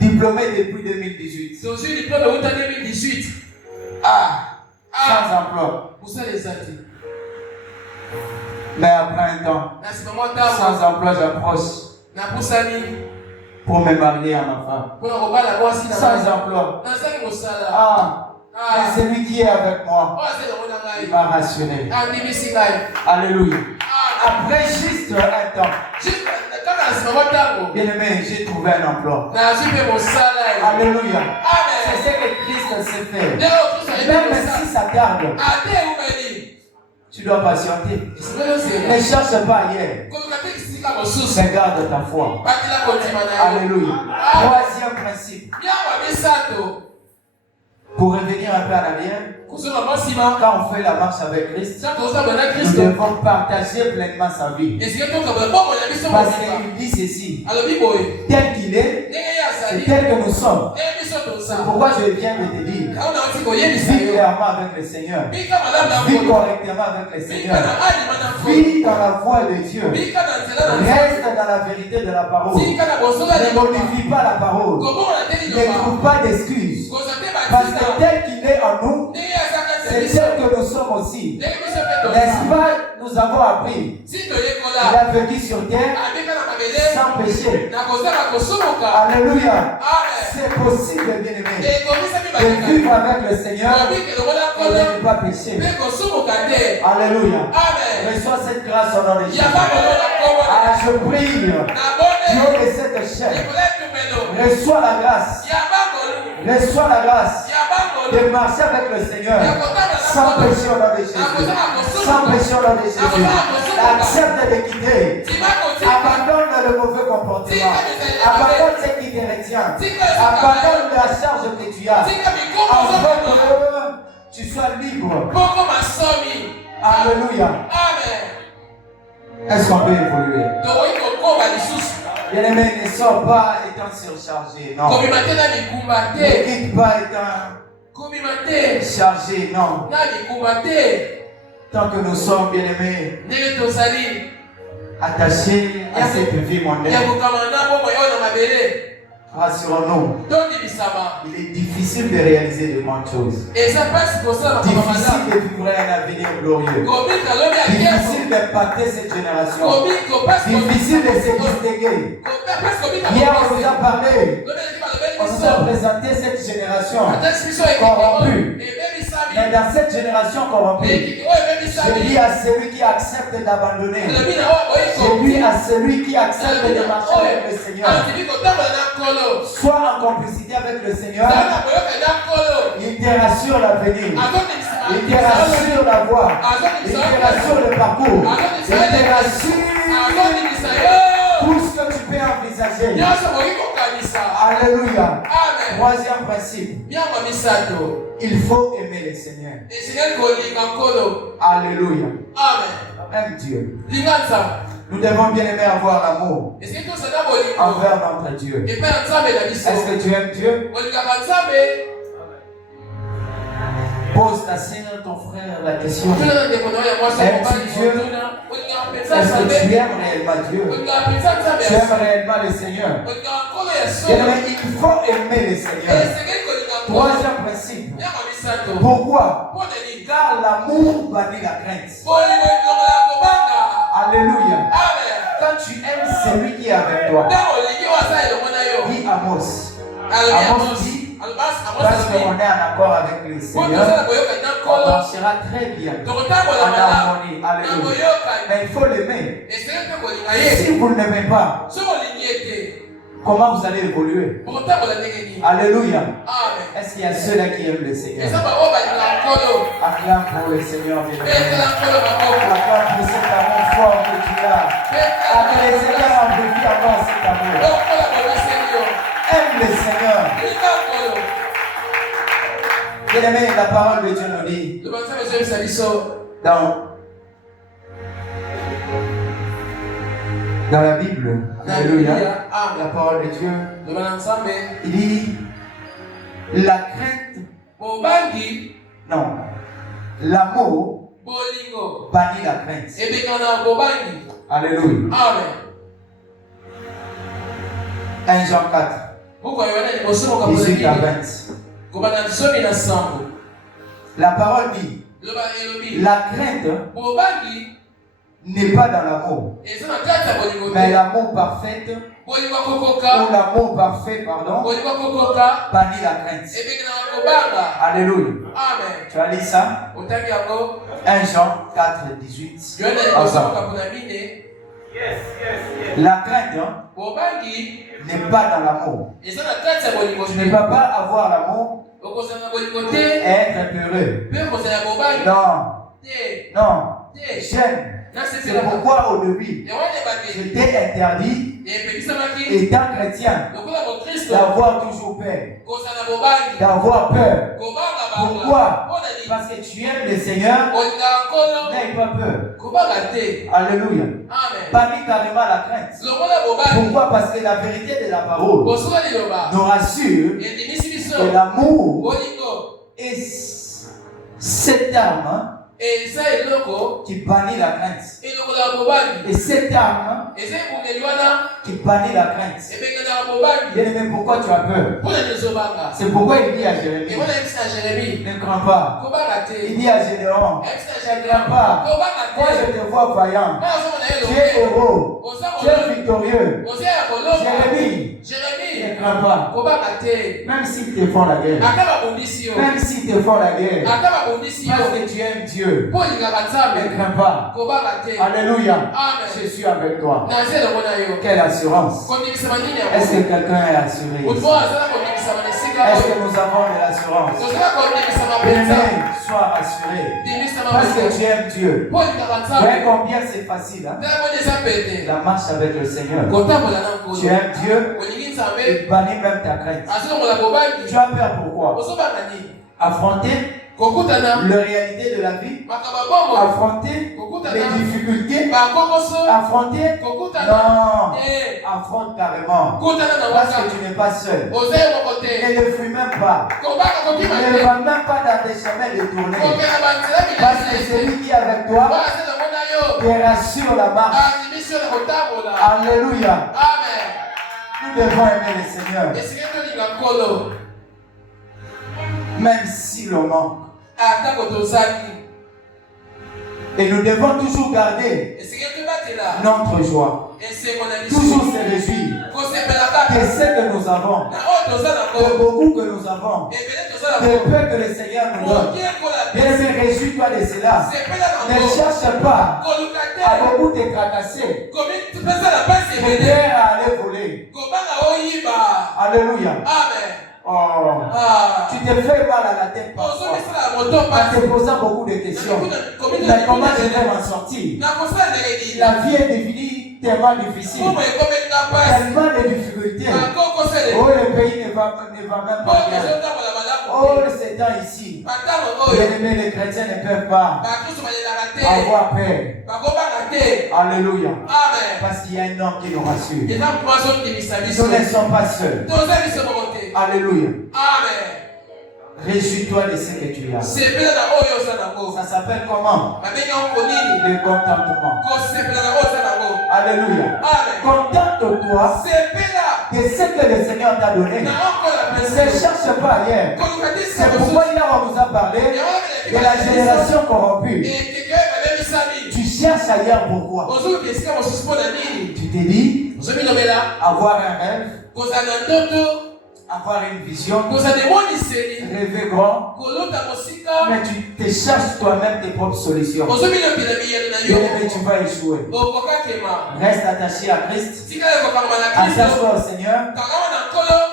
diplômé depuis 2018. Sans emploi. Mais après un temps, sans emploi, j'approche pour me marier à ma femme. Sans emploi. Et celui qui est avec moi, il m'a rassuré. Alléluia. Après juste un temps, bien-aimé, j'ai trouvé un emploi. Alléluia. C'est ce que Christ s'est fait. Même si ça tarde, tu dois patienter. Ne cherche pas ailleurs. Regarde ta foi. Alléluia. Troisième principe. Pour revenir un peu en arrière, quand on fait la marche avec Christ, nous devons partager pleinement sa vie. Parce qu'il dit ceci, tel qu'il est, c'est tel que nous sommes. C'est pourquoi je viens de te dire, vis clairement avec le Seigneur, vis correctement avec le Seigneur, vis dans la voie de Dieu, reste dans la vérité de la parole, ne modifie pas la parole, ne trouve pas d'excuses, parce que tel qu'il est en nous, c'est tel que nous sommes aussi. N'est-ce pas, nous avons appris, il a vécu sur terre sans péché. Alléluia. C'est possible, bien-aimé, de vivre avec le Seigneur de ne pas pécher. Alléluia. Reçois cette grâce au nom de Jésus. Ah, je prie. Du haut de cette chair. Reçois la grâce. Reçois la grâce de marcher avec le Seigneur sans péché au nom de Jésus. Sans péché au nom de Jésus. Accepte de quitter. Abandonne le mauvais comportement. Abandonne ce qui te retient. Abandonne la charge que tu as. Afin que tu sois libre. Alléluia. Est-ce qu'on peut évoluer? Bien-aimé, ne sors pas étant surchargé, non. Ne quitte pas étant chargé, non. Tant que nous sommes, bien-aimés, attachés à cette vie mondaine, rassurons-nous, il est difficile de réaliser de grandes choses. Difficile de vivre un avenir glorieux. Difficile d'impacter cette génération. Difficile de se distinguer. Hier, on nous a parlé, on nous a présenté cette génération corrompue. Mais dans cette génération corrompue, je dis à celui qui accepte d'abandonner, je dis à celui qui accepte de marcher avec le Seigneur, soit en complicité avec le Seigneur, il te rassure l'avenir, il te rassure la voie, il te rassure le parcours, il te rassure tout ce que tu peux envisager. Alléluia. Troisième principe, il faut aimer le Seigneur. Alléluia. Aime Dieu. Nous devons bien aimer avoir l'amour envers notre Dieu. Est-ce que tu aimes Dieu? Pose ta sœur, ton frère la question. Aimes-tu Dieu? Est-ce que tu aimes réellement Dieu? Tu aimes réellement le Seigneur? Il faut aimer le Seigneur. Troisième principe. Pourquoi? Car l'amour bannit la crainte. Alléluia. Quand tu aimes celui qui est avec toi, dis Amos. Amos dit, parce qu'on est en accord avec le Seigneur, on marchera très bien en harmonie. Alléluia. Mais il faut l'aimer. Si vous ne l'aimez pas, comment vous allez évoluer? Alléluia. Est-ce qu'il y a ceux-là qui aiment le Seigneur? Acclame pour le Seigneur. Acclame pour cet amour fort que tu as. Que le Seigneur amplifie encore cet amour. Aime le Seigneur. Bien-aimé, la parole de Dieu nous dit dans la Bible, alléluia, la parole de Dieu, il dit la crainte, non, l'amour bannit la crainte. Alléluia. 1 Jean 4, 18 à 20. La parole dit la crainte n'est pas dans l'amour, mais l'amour parfait, ou l'amour parfait, pardon, bannit la crainte. Alléluia. Tu as lu ça? 1 Jean 4, 18. La crainte n'est pas dans l'amour. Tu ne vas pas avoir l'amour et être heureux. Non. Non. J'aime. C'est pourquoi au début, je t'ai interdit, étant chrétien, d'avoir toujours peur, d'avoir peur. Pourquoi? Parce que tu aimes le Seigneur, n'aie pas peur. Alléluia. Bannis carrément la crainte. Pourquoi? Parce que la vérité de la parole nous rassure que l'amour est cette arme qui bannit la crainte. Et cette arme qui bannit la crainte. Bien-aimé, pourquoi tu as peur? C'est pourquoi il dit à Jérémie, ne crains pas, Il dit à Gédéon, ne crains pas. Moi je te vois vaillant. Tu es héros. Tu es victorieux. Jérémie, ne crains pas. Même s'ils te font la guerre. Même s'ils te font la guerre. Parce que tu aimes Dieu. Ne crains pas. Alléluia. Je suis avec toi. Quelle assurance. Est-ce que quelqu'un est assuré? Est-ce que nous avons de l'assurance? Bien, sois assuré. Parce que tu aimes Dieu. Vous voyez combien c'est facile, hein? La marche avec le Seigneur. Tu aimes Dieu. Il bannit même ta crainte. Tu as peur pourquoi? Affronter la réalité de la vie, affronter les difficultés, affronter, non, affronte carrément, parce que tu n'es pas seul. Et ne fuis même pas, ne va même pas dans tes chemins détournés, parce que celui qui est avec toi te rassure la marche. Alléluia. Nous devons aimer le Seigneur, même si l'on manque. Et nous devons toujours garder notre joie. Toujours se réjouir de ce que nous avons, de beaucoup que nous avons, de peu que le Seigneur nous donne. Et réjouis-toi de cela. Ne cherche pas à beaucoup te tracasser, préfère à aller voler. Alléluia. Oh, tu te fais mal à la tête parfois en te posant beaucoup de questions. Mais comment je vais m'en sortir? La vie est devenue tellement difficile, tellement de difficultés. Oh, le pays ne va même pas bien. Oh, ces temps ici, les chrétiens ne peuvent pas avoir paix. Alléluia. Parce qu'il y a un homme qui nous rassure. Nous ne sommes pas seuls. Alléluia. Réjouis-toi de ce que tu as. Ça s'appelle comment? Le contentement. Alléluia. Contente-toi de ce que le Seigneur t'a donné. Ne cherche pas ailleurs. C'est pourquoi il nous a parlé de la génération corrompue. Tu cherches ailleurs pourquoi? Tu te dis avoir un rêve, avoir une vision, rêver grand, mais tu te cherches toi-même tes propres solutions. Et tu vas échouer. Reste attaché à Christ, attache-toi au Seigneur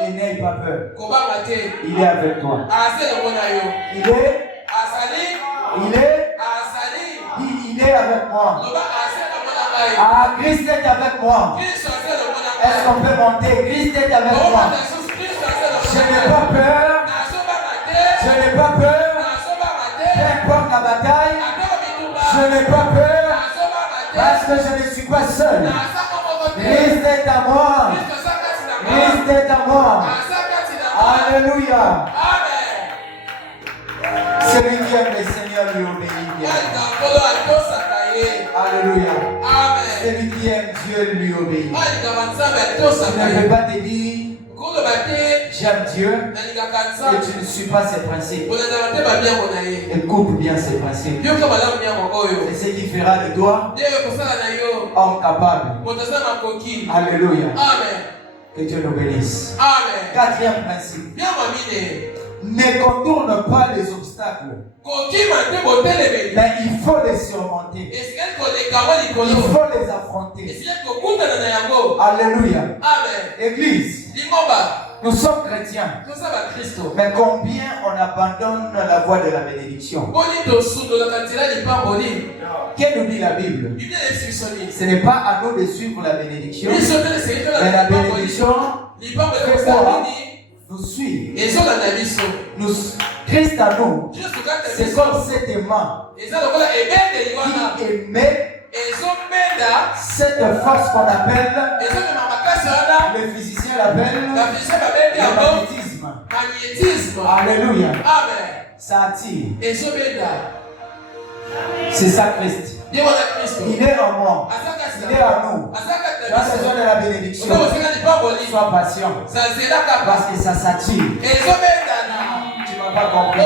et n'aie pas peur. Il est avec toi. Il est avec moi. Ah, Christ est avec moi. Est-ce qu'on peut monter? Christ est avec moi. Je n'ai pas peur. Je n'ai pas peur. Peu importe la bataille. Je n'ai pas peur. Parce que je ne suis pas seul. Christ est à moi. Christ est à moi. Alléluia. Celui qui aime le Seigneur lui obéit. Alléluia. Celui qui aime Dieu lui obéit. Tu ne peux pas te dire j'aime Dieu et tu ne suis pas ses principes. Écoute bien ses principes. Et ce qui fera de toi homme capable. Alléluia. Que Dieu nous bénisse. Quatrième principe. Ne contourne pas les obstacles. Mais il faut les surmonter. Il faut les affronter. Alléluia. Église, nous sommes chrétiens. Mais combien on abandonne la voie de la bénédiction? Qu'est-ce que nous dit la Bible? Ce n'est pas à nous de suivre la bénédiction. Mais la bénédiction fait quoi? Nous suivre. Christ à nous, c'est comme cet aimant qui émet cette force qu'on appelle, le physicien l'appelle le magnétisme. Alléluia. Ça attire. C'est ça Christ. Il est en moi. Il est en nous. Tu as besoin de la bénédiction. Sois patient. Parce que ça s'attire. Tu ne m'as pas compris.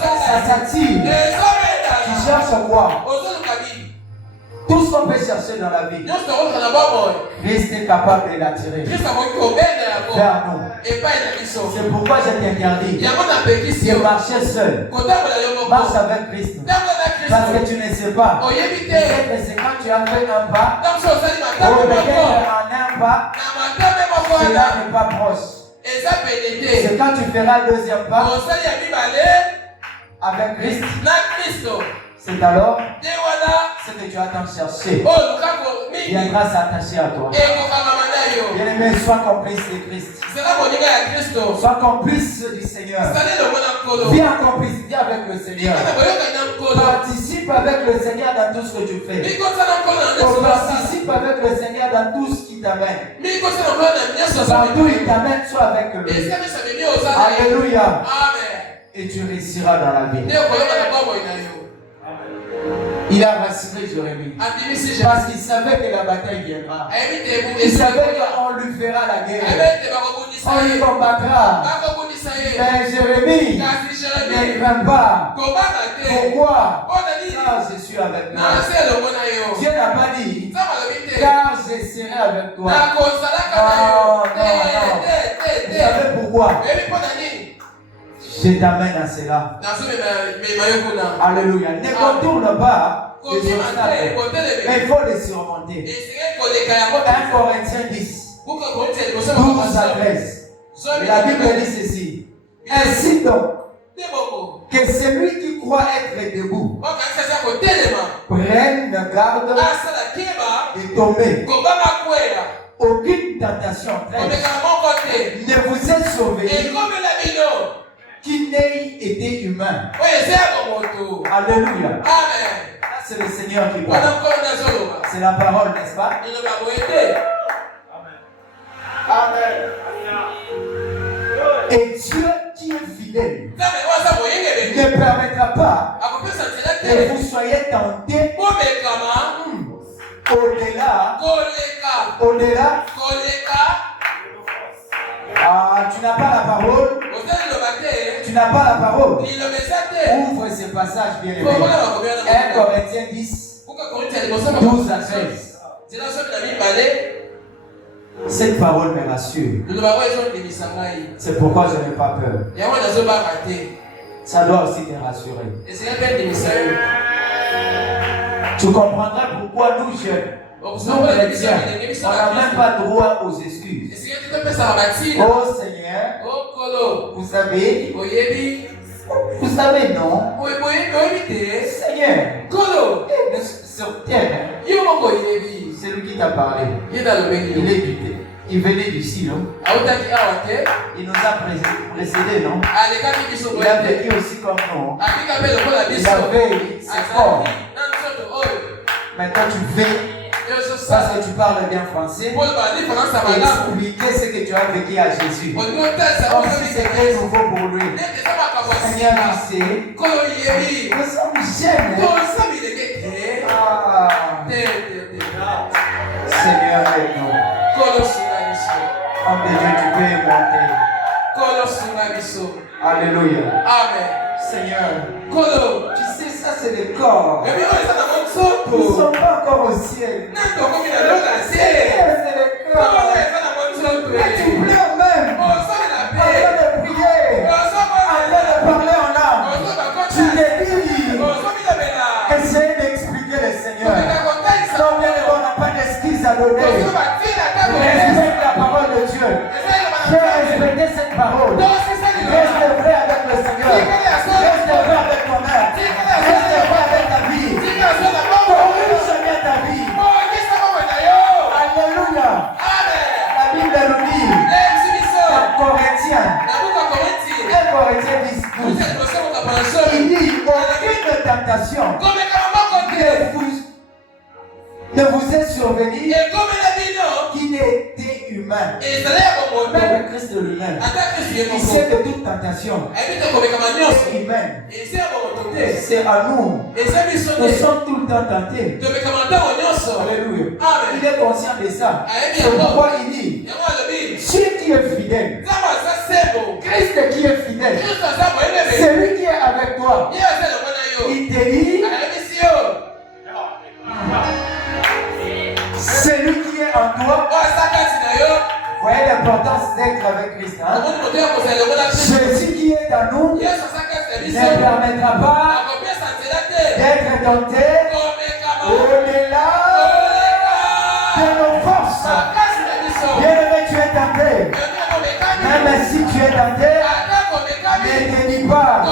Ça s'attire. Tu cherches quoi? Tout ce qu'on peut chercher dans la vie, Christ est capable de l'attirer vers nous. C'est pourquoi je t'interdis de marcher seul. Marche avec Christ. Parce que tu ne sais pas. Peut-être c'est quand tu as fait un pas, ou peut-être en un pas, cela n'est pas proche. C'est quand tu feras le deuxième pas avec Christ. C'est alors ce que tu as tant cherché viendra s'attacher à toi. Bien-aimé, sois complice de Christ. Sois complice du Seigneur. Viens en complicité avec le Seigneur. Participe avec le Seigneur dans tout ce que tu fais. Participe avec le Seigneur dans tout ce qui t'amène. Partout il t'amène, sois avec lui. Alléluia. Et tu réussiras dans la vie. Il a rassuré Jérémie parce qu'il savait que la bataille viendra. Il savait qu'on lui fera la guerre. On lui combattra. Mais Jérémie ne craint pas. Pourquoi? Car je suis avec toi. Dieu n'a pas dit car je serai avec toi. Non. Vous savez pourquoi? Je t'amène à cela. Alléluia. Ne contourne pas les obstacles, mais il faut les surmonter. 1 Corinthiens 10, 12 à 13. Et la Bible dit ceci. Ainsi donc, que celui qui croit être debout prenne garde de tomber. Aucune tentation ne vous est sauvée qui n'ait été humain. Alléluia. C'est le Seigneur qui parle. C'est la parole, n'est-ce pas? Amen. Et Dieu qui est fidèle ne permettra pas que vous soyez tentés au-delà. Tu n'as pas la parole. Tu n'as pas la parole. Ouvre ce passage bien aimé. 1 Corinthiens 10, 12 à 13. Cette parole me rassure. C'est pourquoi je n'ai pas peur. Ça doit aussi te rassurer. Tu comprendras pourquoi nous jeunes, nous chrétiens, on n'a même pas droit aux excuses. Oh Seigneur, vous savez, non? Seigneur, sur terre, c'est lui qui t'a parlé. Il venait d'ici, non? Il nous a précédés, non? Il a vécu aussi comme nous. Il avait ses corps. Maintenant tu fais, parce que tu parles bien français, expliquer ce que tu as vécu à Jésus. Comme si c'était nouveau pour lui. Seigneur, tu sais, nous sommes jeunes. Seigneur, aide-nous. Homme de Dieu, tu peux monter. Alléluia. Amen. Seigneur, tu sais, ça c'est le corps. Ils ne sont pas encore au ciel. C'est le corps. Et tu pleures même. En train de prier. En train de parler en âme. Tu te dis. Essaye d'expliquer le Seigneur. Donc, on n'a pas d'excuses à donner. Respecte la parole de Dieu. Fais respecter cette parole. Reste vrai avec le Seigneur. Reste vrai avec toi-même. Reste vrai avec ta vie. Corrige bien ta vie. Alléluia. La Bible nous dit, 1 Corinthiens 10, 12. Il dit, aucune tentation ne vous est survenue qui n'était humain. Même le Christ lui-même. Il sait que toute tentation est humaine. C'est à nous. Nous sommes tout le temps tentés. Alléluia. Il est conscient de ça. C'est pourquoi il dit, celui qui est fidèle, Christ qui est fidèle, celui qui est avec toi, ne permettra pas d'être tenté au-delà de nos forces. Bien-aimé, tu es tenté. Même si tu es tenté, ne te dis pas.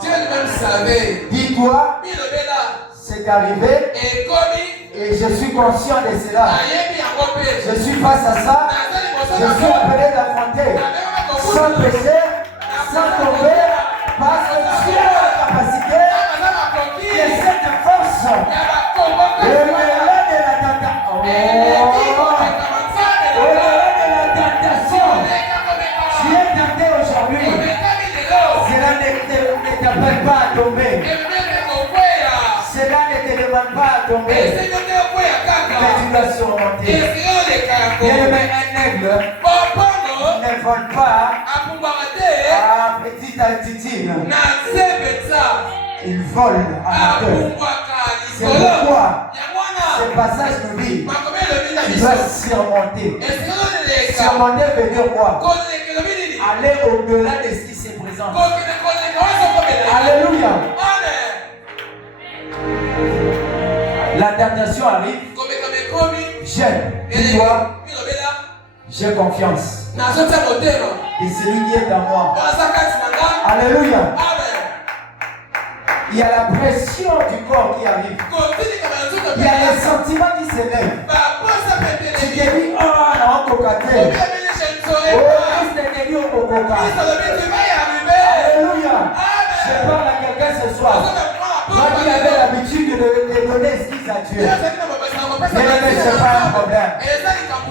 Dieu lui-même savait. Dis-toi, c'est arrivé et je suis conscient de cela. Je suis face à ça. Je suis appelé d'affronter sans péché, sans tomber, parce que tu as la capacité de cette force. Au-delà de la tentation. Au-delà de la tentation. Tu es tenté aujourd'hui. Cela ne t'appelle pas à tomber. Cela ne te demande pas à tomber. Mais tu dois surmonter. Bien-aimé, un aigle ne vole pas à petite altitude. Il vole à hauteur. C'est pourquoi ce passage nous dit tu dois surmonter. Surmonter veut dire quoi? Aller au-delà de ce qui se présente. Alléluia. La tentation arrive. J'aime. Dis-toi, j'ai confiance. Et celui qui est en moi. Alléluia. Il y a la pression du corps qui arrive. Il y a les sentiments qui s'élèvent. Tu te dis, oh, non, cocaté. Oh, Christ te dit au coca. Alléluia. Je parle à quelqu'un ce soir. Moi qui avais l'habitude de donner ce qu'il a Dieu. Mais ce n'est pas un problème.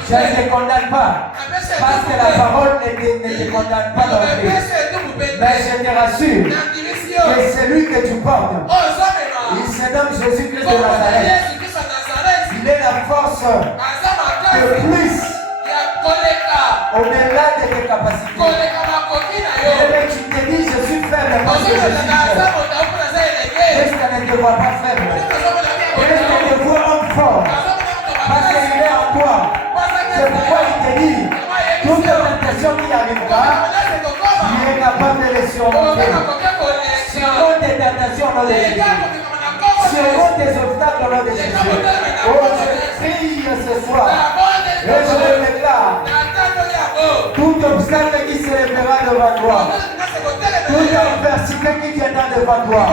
Je ne te condamne pas. Parce que la parole ne te condamne pas non plus. Mais je te rassure que celui que tu portes, il se nomme Jésus-Christ de Nazareth. Il est la force de plus au-delà de tes capacités. Et tu te dis, je suis faible parce que je suis faible. Christ ne te voit pas faible. Christ te voit homme fort. Parce qu'il est en toi. C'est pourquoi il te dit, toute tentation qui arrivera, il est capable de les surmonter. Surmonte tes tentations dans les Jésus. Surmonte tes obstacles dans les Jésus. Oh, je crie ce soir. Et je le déclare. Tout obstacle qui se lèvera devant toi. Toute adversité qui viendra devant toi.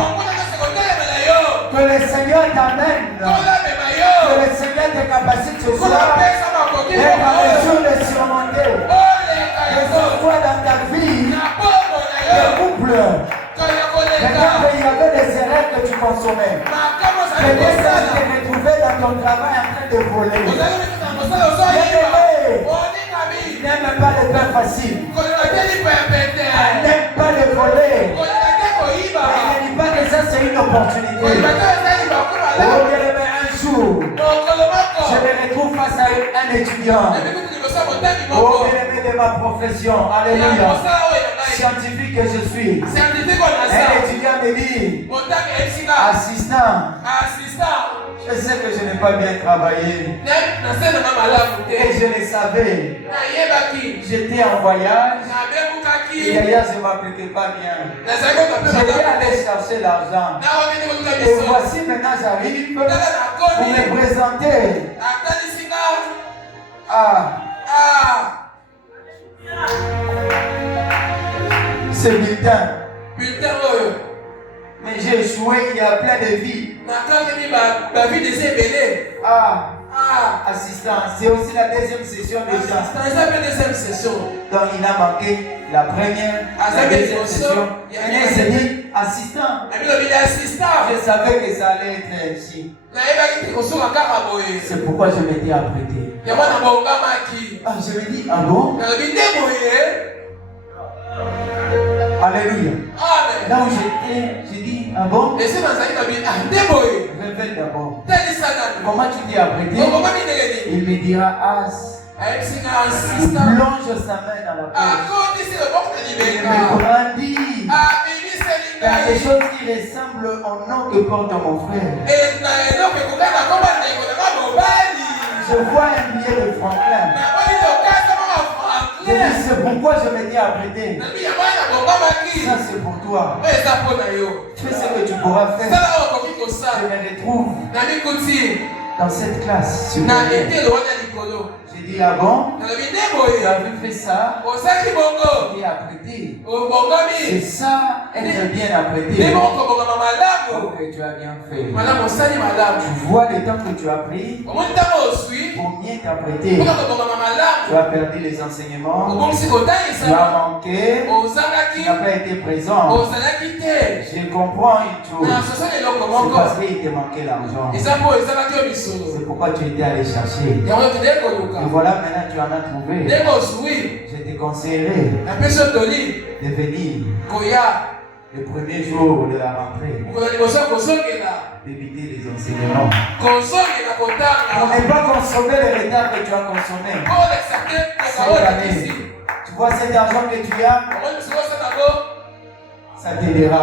Que le Seigneur t'amène. Que le Seigneur te capacite ce soir. Et à mesure de surmonter. Que ce soit dans ta vie. Le couple. Peut-être il y avait des erreurs que tu consommais. Peut-être que tu t'es retrouvé dans ton travail en train de voler. Il n'aime pas le pain facile. Il n'aime pas le voler. Il ne dit pas que ça c'est une opportunité. Oh bien-aimé, un jour, je me retrouve face à un étudiant. Oh bien-aimé de ma profession. Alléluia. Scientifique que je suis. Un étudiant me dit, assistant. Je sais que je n'ai pas bien travaillé. Et je le savais. J'étais en voyage. Et d'ailleurs, je ne m'appliquais pas bien. J'étais allé chercher l'argent. Et voici maintenant, j'arrive pour me présenter. Ce bulletin. Mais j'ai échoué, il y a plein de vies. Assistant, c'est aussi la deuxième session déjà. Donc il a manqué la première, la deuxième session. Et il s'est dit assistant. Je savais que ça allait être ici. C'est pourquoi je m'étais apprêté. Je me dis, ah bon? Alléluia. Là où j'étais, j'ai dit, ah bon? Révèle d'abord. Comment tu t'es apprêté? Il me dira, il plonge sa main dans la poche. Il me brandit. Il y a des choses qui ressemblent au nom que porte mon frère. Je vois un billet de Franklin. C'est pourquoi je m'étais apprêté. Ça c'est pour toi. Fais ce que tu pourras faire. Je me retrouve dans cette classe. J'ai dit, ah bon? Tu avais fait ça et apprêté. C'est ça, être bien apprêté. Oh, que tu as bien fait. Tu vois le temps que tu as pris pour bien t'apprêter. Tu as perdu les enseignements. Tu as manqué. Tu n'as pas été présent. Je comprends une chose. C'est parce qu'il te manquait l'argent. C'est pourquoi tu étais allé chercher. Et voilà, maintenant tu en as trouvé. Je te conseillerais de venir le premier jour de la rentrée, d'éviter les enseignements. Pour ne pas consommer le retard que tu as consommé cette année. Tu vois cet argent que tu as, ça t'aidera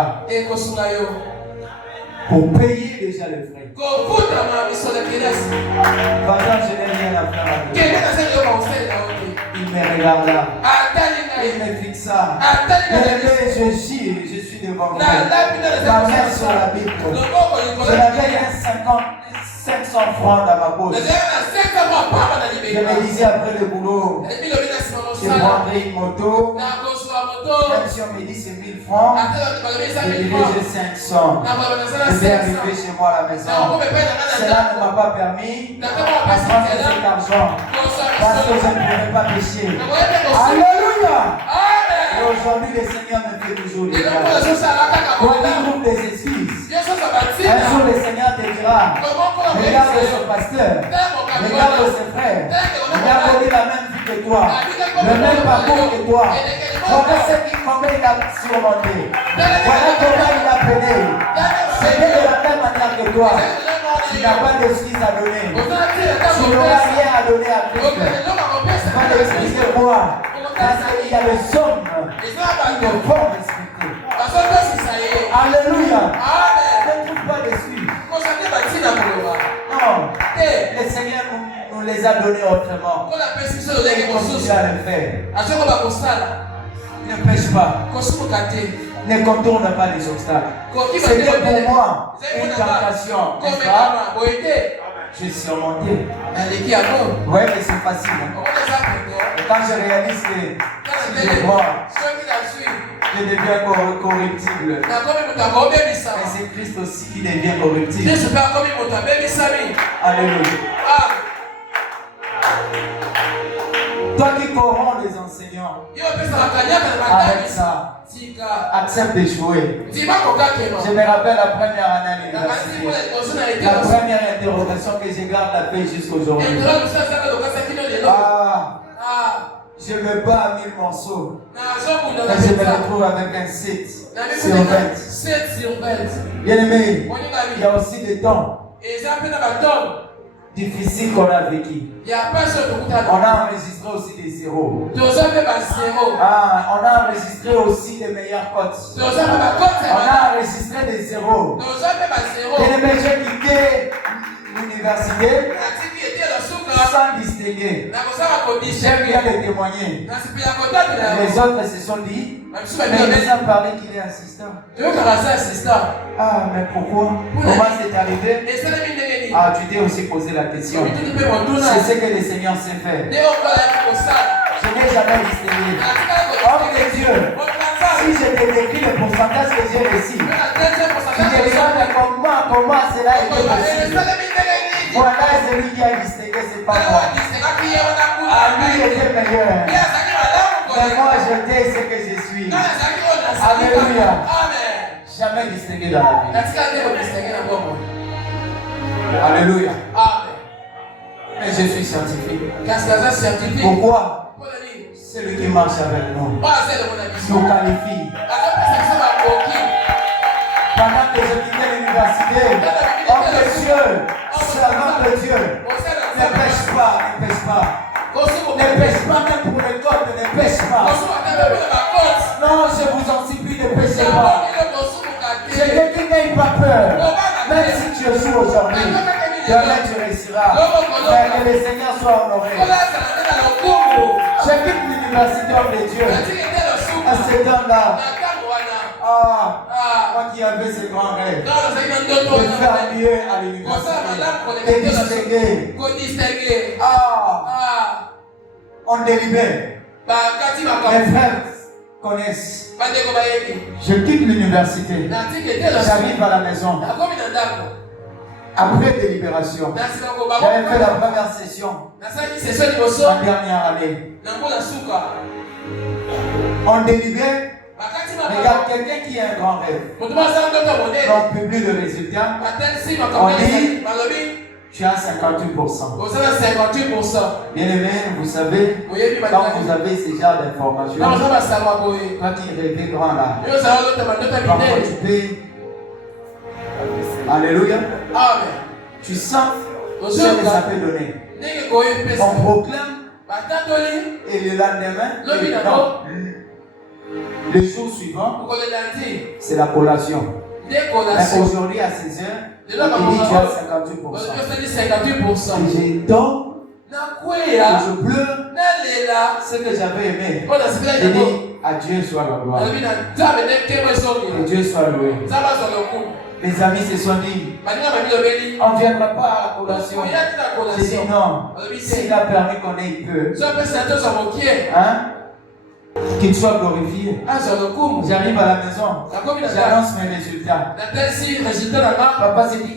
pour payer déjà les frais. Pendant je n'ai rien à faire avec lui. Il me regarda. Il me fixa. Je suis devant lui. Ma main sur la Bible. Je n'avais 500 francs dans ma poche. Je me disais après le boulot, je prendrai une moto. Même si on me dit c'est 1000 francs, je dirais j'ai 500. Je vais arriver chez moi à la maison. Cela ne m'a pas permis de prendre cet argent parce que je ne pouvais pas pécher. Alléluia! Et aujourd'hui, le Seigneur me fait toujours des grâces. Quand il trouve des excuses, un jour le Seigneur te dira, regarde ce pasteur, regarde ses frères, il a connu la même vie que toi, le même parcours que toi. Voilà comment il a surmonté. Voilà comment il a peiné. C'est de la même manière que toi. Tu n'as pas d'excuses à donner. Tu n'auras rien à donner à Christ. Pas d'excuser moi. Parce qu'il y a les hommes qui ne vont respecter. Alléluia. Ne trouve pas d'excuses. Non. Le Seigneur nous les a donnés autrement. Et continue à le faire. Ne pêche pas. Ne contourne pas les obstacles. C'était pour moi une tentation. J'ai surmonté. Ouais, mais c'est facile. Et quand je réalise que si je vois, je deviens corruptible. Mais c'est Christ aussi qui devient corruptible. Alléluia. Toi qui corromps les enseignants, avec ça, accepte d'échouer. Je me rappelle la première année à l'université. La première interrogation que je garde la paix jusqu'aujourd'hui. Je me bats à 1000 morceaux. Mais je me retrouve avec un 7 sur 20. Bien aimé, il y a aussi des temps difficiles qu'on a vécu. On a enregistré aussi des zéros. On a enregistré aussi les meilleures cotes. On a enregistré des zéros. Bien aimé, j'ai quitté l'université sans distinguer. J'aime bien les témoigner. Les autres se sont dit, mais ils ont parlé qu'il est assistant. Ah, mais pourquoi? Comment c'est arrivé? Ah, tu t'es aussi posé la question. C'est ce que le Seigneur sait faire. Je n'ai jamais distingué. Homme de Dieu, si je te décris le pourcentage que j'ai reçu, tu te demandes comment cela a été possible. Voilà celui qui a distingué, c'est pas moi. Ah, lui était meilleur. Mais moi, j'étais ce que je suis. Alléluia. Jamais distingué dans la vie. Alléluia. Mais je suis scientifique. Pourquoi? Celui qui marche avec nous nous qualifie. Pendant que je quittais l'université, homme de Dieu, servant de Dieu, ne pêche pas. Ne pêche pas même pour les côtes, ne pêche pas. Non, je vous en supplie, ne pêchez pas. Je dis qu'il n'aie pas peur. Même si tu échoues aujourd'hui, demain tu réussiras. Mais que le Seigneur soit honoré. Je quitte l'université de Dieu. À cet homme-là. Moi qui avais ce grand rêve de faire mieux à l'université, de distinguer. On délibère. Mes frères connaissent. Je quitte l'université. J'arrive à la maison. Après délibération, j'avais fait la première session. Ma dernière année. On délibère. Regarde quelqu'un qui a un grand rêve. On publie le résultat. On dit, tu as 58%. Bien aimé, vous savez, quand vous avez ce genre d'informations, toi qui rêves grand là, parfois tu peux. Alléluia. Amen. Tu sens ce que ça peut donner. On proclame et le lendemain, le jour suivant, c'est la collation. Mais aujourd'hui à 16h, il dit tu as 58%. Et j'ai donc, et je pleure ce que j'avais aimé. J'ai dit à Dieu soit la gloire. Que Dieu soit loué. Mes amis se sont dit, on ne viendra pas à la collation. J'ai dit non, s'il a permis qu'on ait peu, hein? Qu'il soit glorifié. J'arrive à la maison, j'annonce mes résultats. Papa s'est dit,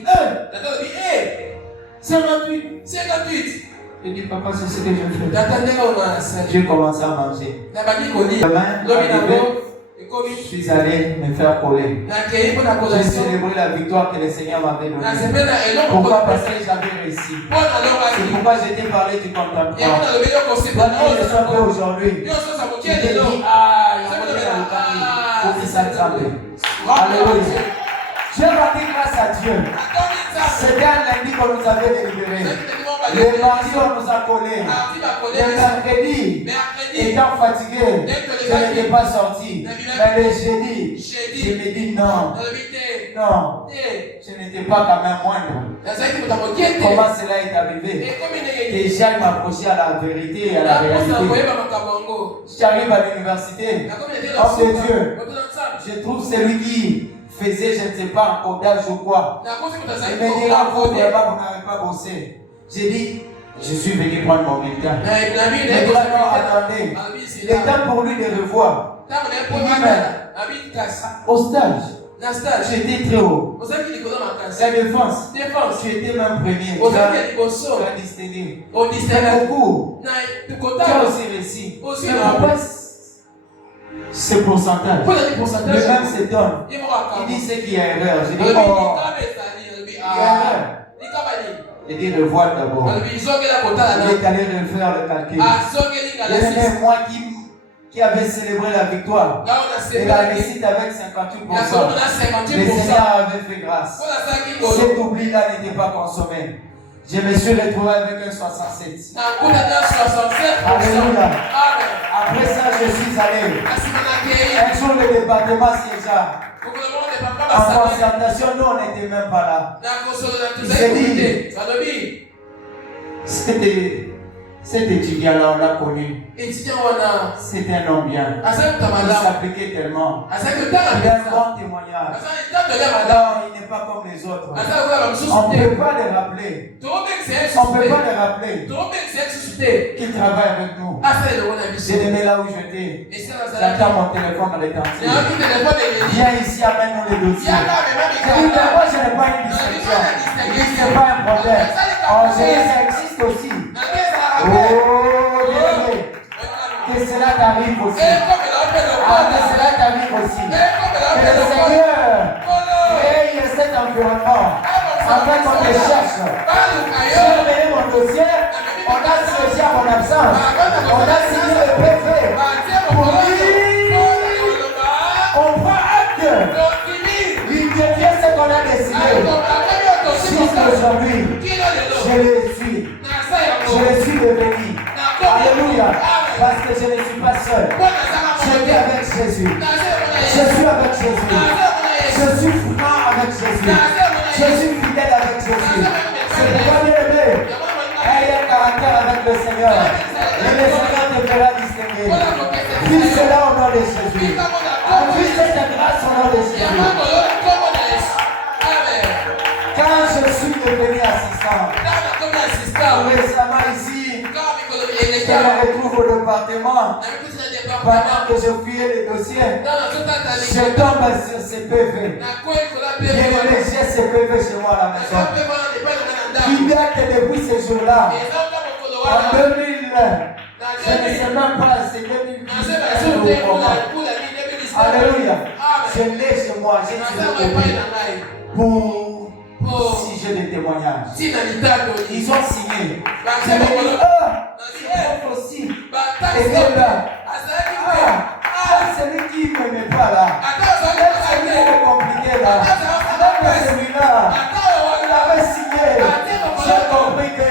58. Il dit, papa, c'est ce que je fais. J'ai commencé à manger. Demain, je suis allé me faire coller. J'ai célébré la victoire que le Seigneur m'avait donnée. Pourquoi? Parce que j'avais réussi. C'est pourquoi j'ai été parlé du contemporain. Quand je suis prêt aujourd'hui, je te dis, pour qu'il s'attrape. Alléluia. Dieu m'a dit grâce à Dieu. C'était un lundi qu'on nous avait délibéré. Le mardi, on nous a collés. Le mercredi, étant fatigué, je n'étais pas sorti. Mais le jeudi, je me dis non. Non, je n'étais pas quand même moindre. Comment cela est arrivé? Déjà, il m'approchait à la vérité et à la réalité. J'arrive à l'université. Homme de Dieu, je trouve celui qui faisait, je ne sais pas, encodage ou quoi. Il me dira, vous n'avez pas bossé. J'ai dit, je suis venu prendre mon bulletin. Il me dira, non, attendez. Il est temps pour lui de revoir. Il dit, mais, au stage, j'étais très haut. La défense, tu étais même premier. Tu as distingué. Mais beaucoup, tu as aussi réussi. Mais pourquoi ce pourcentage? Le même s'étonne. Il dit ce qui est erreur. Je dis, oh, il y a erreur. Il dit revoir d'abord. Il est allé refaire le calcul. Et moi qui avait célébré la victoire et la réussite avec 58%, le Seigneur avait fait grâce. Cet oubli-là n'était pas consommé. Je me suis retrouvé avec un 67. Alléluia. Après ça, je suis allé. Un jour, le département siégea. En concertation, nous, on n'était même pas là. Il s'est dit, cet étudiant-là, on l'a connu. C'était un homme bien. Il s'appliquait tellement. Il a un bon témoignage. Non, il n'est pas comme les autres. On ne peut pas les rappeler. On ne peut pas les rappeler qu'il travaille avec nous. J'ai aimé là où j'étais. J'attends mon téléphone à l'étendue. Viens ici, amène-nous les dossiers. J'ai dit, moi, je n'ai pas une discussion. Il dit, ce n'est pas un problème. En général, ça existe aussi. Oh, bien, que cela t'arrive aussi. Que cela t'arrive aussi. Que le Seigneur crée cet environnement afin qu'on te cherche. J'ai amené mon dossier, on a siégé à mon absence, on a signé le préfet pour dire on prend acte. Il devient ce qu'on a décidé. Jusqu'aujourd'hui, je le suis. Je le suis devenu. Alléluia. Parce que je ne suis pas seul. Je suis avec Jésus. Je suis avec Jésus. Je suis franc avec Jésus. Je suis fidèle avec Jésus. C'est pourquoi bien aimé. Ayez un caractère avec le Seigneur. Et le Seigneur te fera distinguer. Quand je suis devenu assistant, récemment ici, je me retrouve au département. Pendant que je fouillais les dossiers, je tombe sur CPV. Bien-aimé, j'ai CPV chez moi à la maison. Il date depuis ce jour-là. En 2000, je ne sais même pas, c'est 2010. Alléluia. Je l'ai chez moi, j'ai pour 6 jeux de témoignages. Ils ont signé. Je me dis, c'est pas possible. Et là, c'est lui qui ne me met pas là. C'est lui qui est compliqué là. Même celui-là, il avait signé. J'ai compris que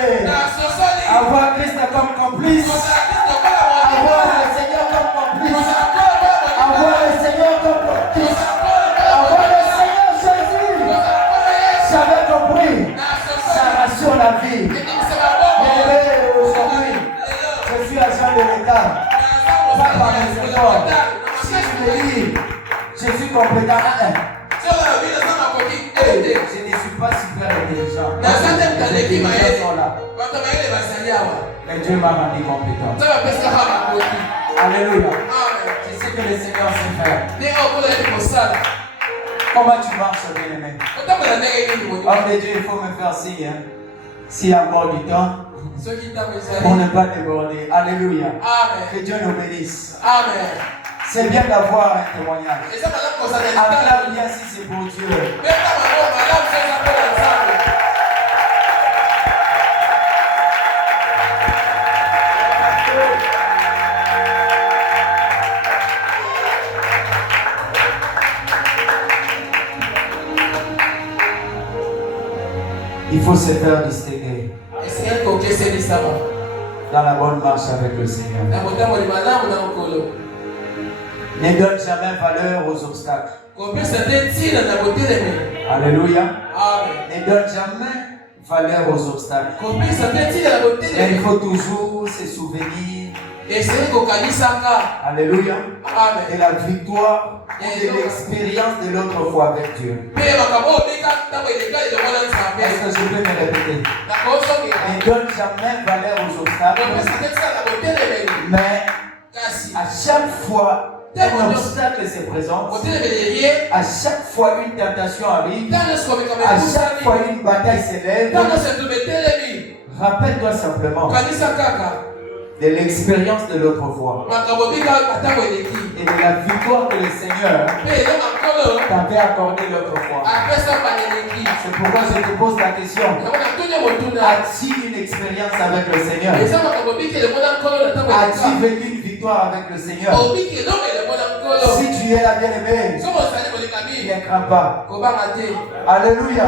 avoir Christ comme complice, avoir le Seigneur comme complice, avoir le Seigneur comme complice, avoir le Seigneur Jésus. J'avais compris. Ça rassure la vie. Mais aujourd'hui, je suis agent de l'État. Pas par mes efforts. Si tu me dis, je suis compétent à un. Je ne suis pas super intelligent. Les intelligents sont là. Mais Dieu m'a rendu compétent. Alléluia. C'est ce que le Seigneur sait faire. Comment tu marches, bien-aimé? Homme de Dieu, il faut me faire signe. Hein? S'il y a encore du temps, pour ne pas déborder. Alléluia. Amen. Que Dieu nous bénisse. Amen. C'est bien d'avoir un témoignage. Acclame bien si c'est pour Dieu. Il faut se faire distinguer dans la bonne marche avec le Seigneur. Ne donne jamais valeur aux obstacles. Alléluia. Ne donne jamais valeur aux obstacles. Mais il faut toujours se souvenir. Alléluia. Et la victoire et de l'expérience de l'autre fois avec Dieu. Est-ce que je peux me répéter? Ne donne jamais valeur aux obstacles. Mais à chaque fois un obstacle se présente, à chaque fois une tentation arrive, à chaque fois une bataille s'élève, rappelle-toi simplement de l'expérience de l'autre fois et de la victoire que le Seigneur t'avait accordée l'autre fois. C'est pourquoi je te pose la question: as-tu une expérience avec le Seigneur? As-tu vécu une victoire avec le Seigneur? Si tu es là, bien-aimé, ne crains pas. Alléluia.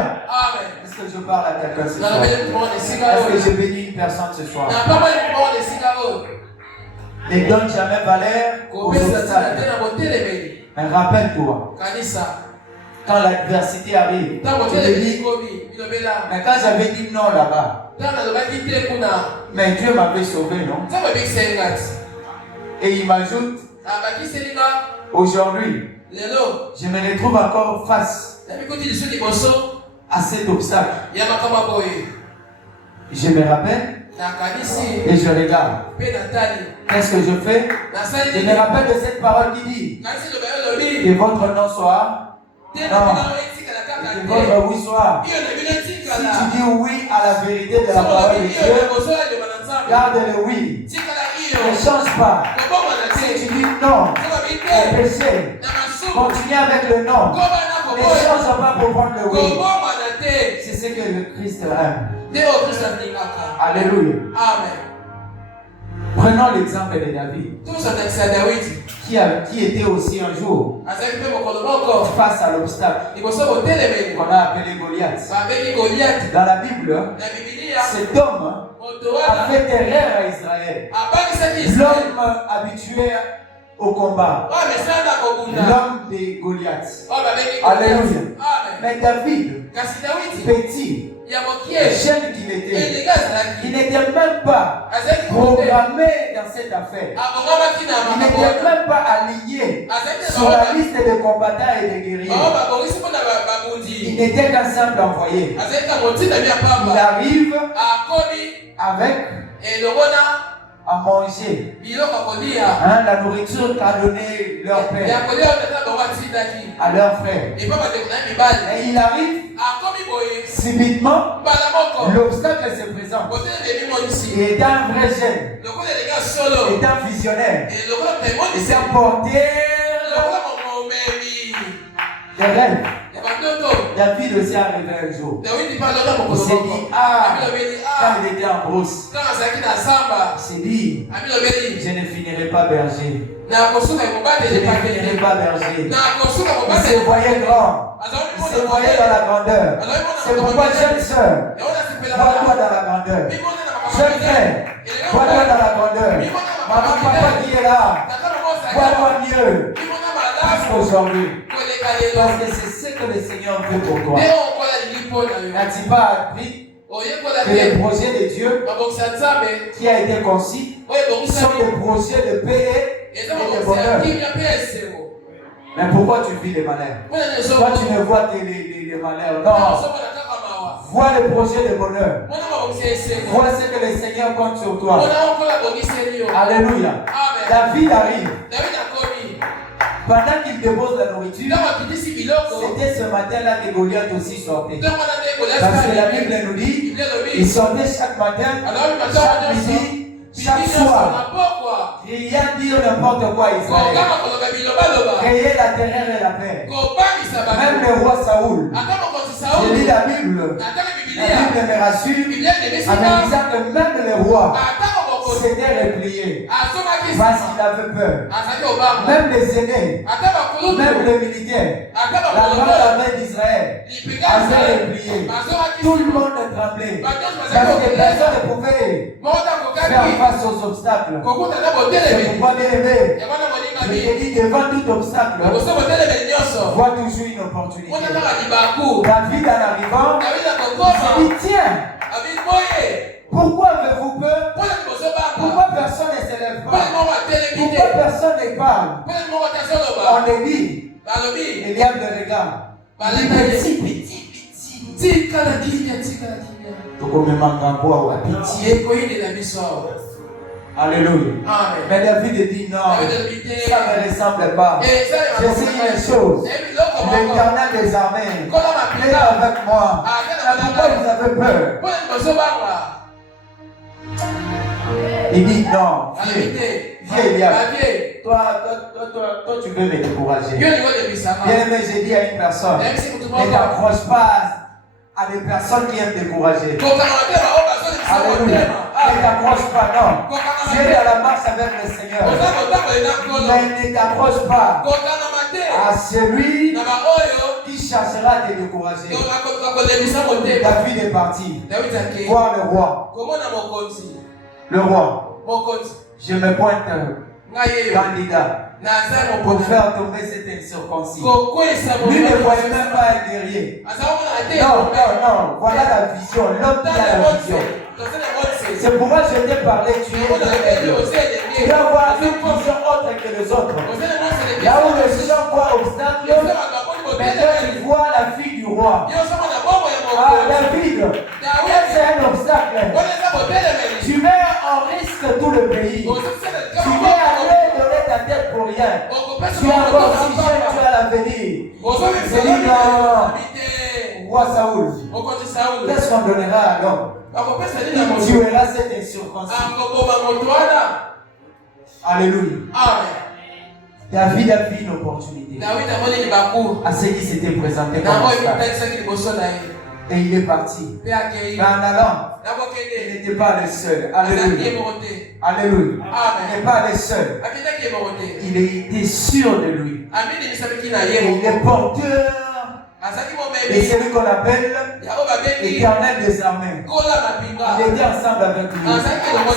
Est-ce que je parle à quelqu'un ce soir? Est-ce que je bénis une personne ce soir? Ne donne jamais valeur aux obstacles. Mais rappelle-toi, quand l'adversité arrive, tu te dis, mais quand j'avais dit non là-bas, mais Dieu m'avait sauvé, non? Et il m'ajoute, aujourd'hui, je me retrouve encore face à cet obstacle. Je me rappelle et je regarde. Qu'est-ce que je fais? Je me rappelle de cette parole qui dit que votre non soit non, que votre oui soit. Si tu dis oui à la vérité de la parole de Dieu, garde le oui. Ne change pas. Si tu dis non au péché, continue avec le non. Ne change pas pour prendre le oui. C'est ce que le Christ aime. Alléluia. Amen. Prenons l'exemple de David, qui était aussi un jour face à l'obstacle qu'on a appelé Goliath. Dans la Bible, cet homme a fait terreur à Israël. L'homme habitué au combat. L'homme de Goliath. Alléluia. Mais David, petit, jeune qu'il était, il n'était même pas programmé dans cette affaire. Il n'était même pas aligné sur la liste des combattants et des guerriers. Il n'était qu'un simple envoyé. Il arrive avec à manger. La nourriture qu'a donné leur père à leur frère. Et il arrive subitement, l'obstacle se présente. Il est un vrai jeune, il est un visionnaire, il s'est porté des rêves. David aussi est arrivé un jour. Il s'est dit, quand il était en brousse, il s'est dit, je ne finirai pas berger. Je ne finirai pas berger. Il se voyait grand. Il se voyait dans la grandeur. C'est pourquoi jeune soeur, vois-toi dans la grandeur. Jeune frère, vois-toi dans la grandeur. Maman, papa qui est là, vois-toi mieux. Aujourd'hui. Parce que c'est ce que le Seigneur veut pour toi. N'as-tu pas appris que les projets de Dieu qui a été conçu sont des projets de paix et de bonheur? Mais pourquoi tu vis les malheurs? Toi tu ne vois que les malheurs. Non. Vois le projet de bonheur. Vois ce que le Seigneur compte sur toi. Alléluia. David arrive. Pendant qu'il dépose la nourriture, c'était ce matin-là que Goliath aussi sortait. Parce que la Bible nous dit, il sortait chaque matin, chaque midi, chaque soir. Rien dire n'importe quoi Israël. Créer la terreur et la paix. Même le roi Saoul. Je lis la Bible. La Bible me rassure en me disant que même le roi s'était replié parce qu'il avait peur. Même les aînés, même les militaires, la grande armée d'Israël avait replié. Tout le monde tremblait parce que personne ne pouvait faire face aux obstacles. C'est pourquoi, bien aimé, je te dis, devant tout obstacle, vois toujours une opportunité. David, en arrivant, il dit, tiens, pourquoi avez-vous peur? Pourquoi personne ne se lève pas? Pourquoi personne ne parle? On est dit, il y a des regards. Petit. Alléluia. Mais David dit non, ça ne me ressemble pas. Je sais une chose. L'Éternel des armées est avec moi. Pourquoi vous avez peur? Il dit non, viens Eliab. Toi, tu veux me décourager. Bien aimé, j'ai dit à une personne, ne t'approche pas à des personnes qui aiment décourager. Alléluia. Ne t'approche pas, non. Tu es dans la marche avec le Seigneur. Mais ne t'approche pas à celui qui cherchera à te décourager. David est parti voir le roi. Le roi, je me pointe candidat pour faire tomber cette incirconcis. Lui ne voyait même pas un guerrier. Non, voilà la vision, l'homme qui a la vision. C'est pourquoi je t'ai parlé, tu dois avoir une vision autre que les autres. Là où les gens voient obstacle, maintenant ils voient la fille du roi. David, c'est un obstacle. Tu mets en risque tout le pays. Tu mets à donner ta tête pour rien. Tu es encore si jeune, tu as l'avenir. C'est dit non. Roi Saoul, qu'est-ce qu'on donnera à l'homme? Tu tueras cette incirconcis. Alléluia. David a vu une opportunité à ce qui s'était présenté comme obstacle. Et il est parti. Mais en allant, il n'était pas le seul. Alléluia. Alléluia. Il n'est pas le seul. Il était sûr de lui. Et il est porteur. Et c'est lui qu'on appelle l'Éternel des armées. Il était ensemble avec lui.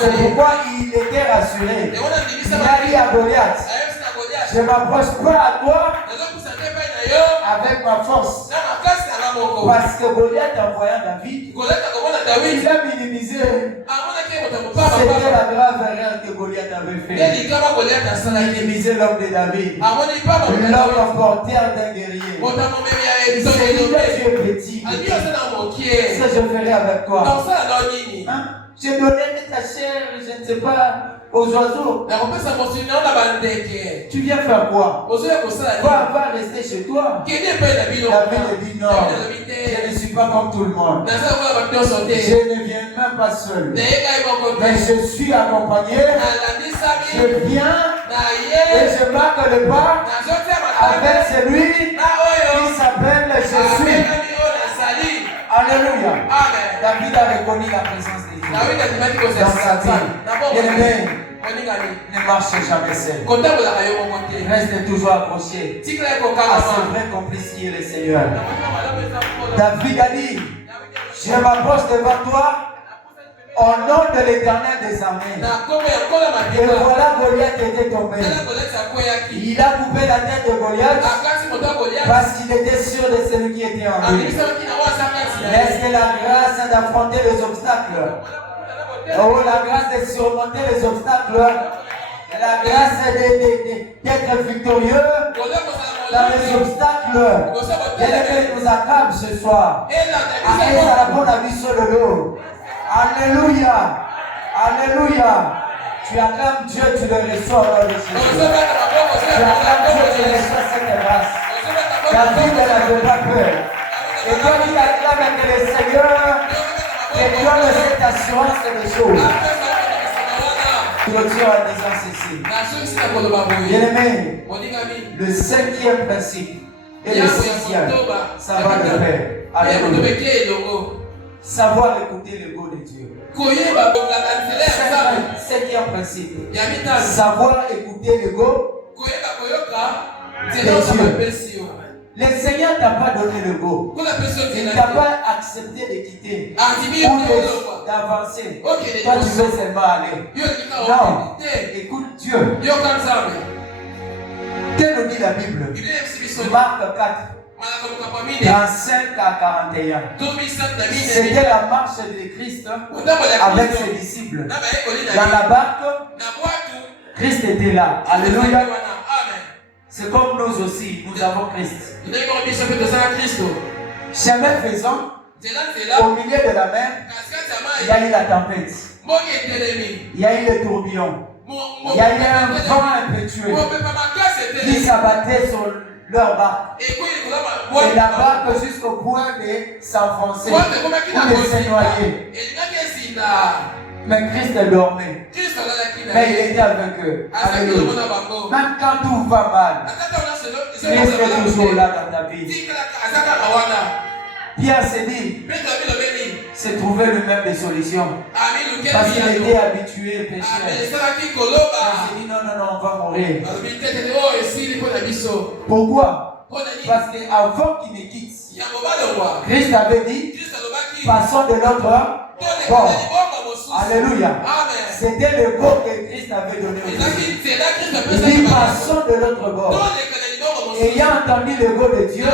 C'est pourquoi il était rassuré. Il a dit à Goliath, Je ne m'approche pas à toi avec ma force. Parce que Goliath, en voyant David, il a minimisé. C'était la grave erreur que Goliath avait fait. Il a minimisé l'homme de David. L'homme porteur d'un guerrier. Il s'est dit que tu es petit. Ce que je ferai avec toi. Hein? J'ai donné ta chair, je ne sais pas, aux oiseaux. Tu viens faire quoi? Va rester chez toi. David dit non. Je ne suis pas comme tout le monde. Je ne viens même pas seul. Mais je suis accompagné. Je viens et je marque le pas avec celui qui s'appelle Jésus. Alléluia. David a reconnu la présence de Dieu dans sa vie. Bien-aimé, ne marche jamais seul. Reste toujours accroché à ce vrai complice qui est le Seigneur. David a dit, je m'approche devant toi au nom de l'Éternel des armées. Et voilà, Goliath était tombé. Il a coupé la tête de Goliath parce qu'il était sûr de celui qui était en lui. Est-ce que la grâce d'affronter les obstacles, oh, la grâce de surmonter les obstacles, la grâce d'être victorieux dans les obstacles, elle nous accable ce soir. Après, ça la bonne avis sur le dos. Alléluia. Alléluia. Tu acclames Dieu, tu le reçois au nom de Jésus. Tu acclames Dieu, tu reçois cette grâce. David n'avait pas peur. Et toi qui acclames que le Seigneur te donne cette assurance des choses. Je retire en disant ceci. Bien-aimé, le cinquième principe et le sixième, ça va de pair. Alléluia. Savoir écouter le goût de Dieu. Cinquième principe. Savoir écouter le goût de Dieu. Le Seigneur ne t'a pas donné le goût. Il ne t'a pas accepté de quitter ou d'avancer. Toi, tu veux seulement aller. Non. Écoute Dieu. Qu'est-ce que nous dit la Bible? Marc 4. 35 à 41. C'était la marche de Christ avec ses disciples. Dans la barque, Christ était là. Alléluia. C'est comme nous aussi, nous avons Christ. Chemin faisant, au milieu de la mer, il y a eu la tempête. Il y a eu le tourbillon. Il y a eu un vent impétueux qui s'abattait sur leur barque. Et la barque jusqu'au point de s'enfoncer ou de se noyer. Mais Christ dormait. Mais il était avec eux. Alléluia. Même quand tout va mal, Christ est toujours là dans ta vie. Pierre s'est dit, c'est trouver lui-même des solutions. Parce qu'il était habitué au péché. Il s'est dit, non, on va mourir. Pourquoi? Parce qu'avant qu'il ne quitte, Christ avait dit, passons de l'autre bord. Alléluia. C'était le bord que Christ avait donné aux disciples. Il dit, passons de l'autre bord. Ayant entendu le goût de Dieu,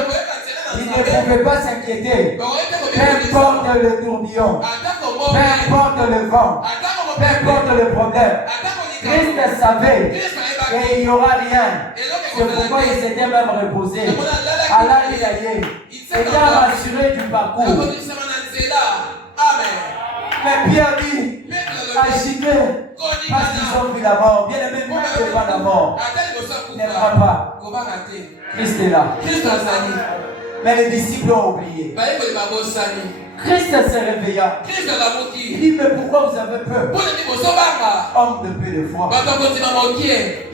il ne pouvait pas s'inquiéter. Peu importe le tourbillon, peu importe le vent, peu importe le problème, Christ savait qu'il n'y aura rien. C'est pourquoi il s'était même reposé. Allah était rassuré du parcours. Mais Pierre dit, agitez, parce qu'ils ont vu la mort. Bien aimé, même devant la mort, il n'aimera pas. Christ est là. Mais les disciples ont oublié. Christ se réveilla. Il dit, mais pourquoi vous avez peur? Homme de peu de foi.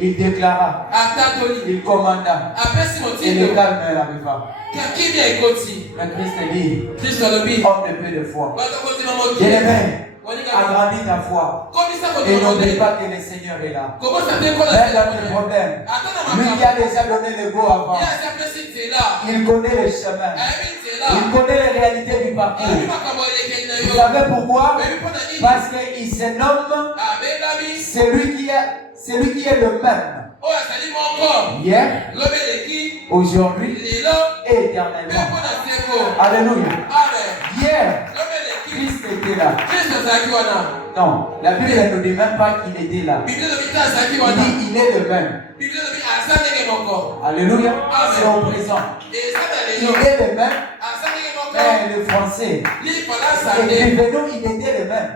Il déclara. Il commanda. Et le calme arriva. Mais Christ dit, homme de peu de foi. Bien-aimé, agrandis ta foi. Et n'oublie pas que le Seigneur est là. Même dans tes problèmes. Lui qui a déjà donné le go avant. Il connaît le chemin. Il connaît les réalités du parcours. Vous savez pourquoi? Parce qu'il se nomme C'est lui qui est le même. Hier, aujourd'hui et éternellement. Alléluia. Hier, Christ était là. Non, la Bible ne nous dit même pas qu'il était là. Il dit il est le même. Alléluia. C'est au présent. Il est le même. Mais le français. Et puis nous, il était le même.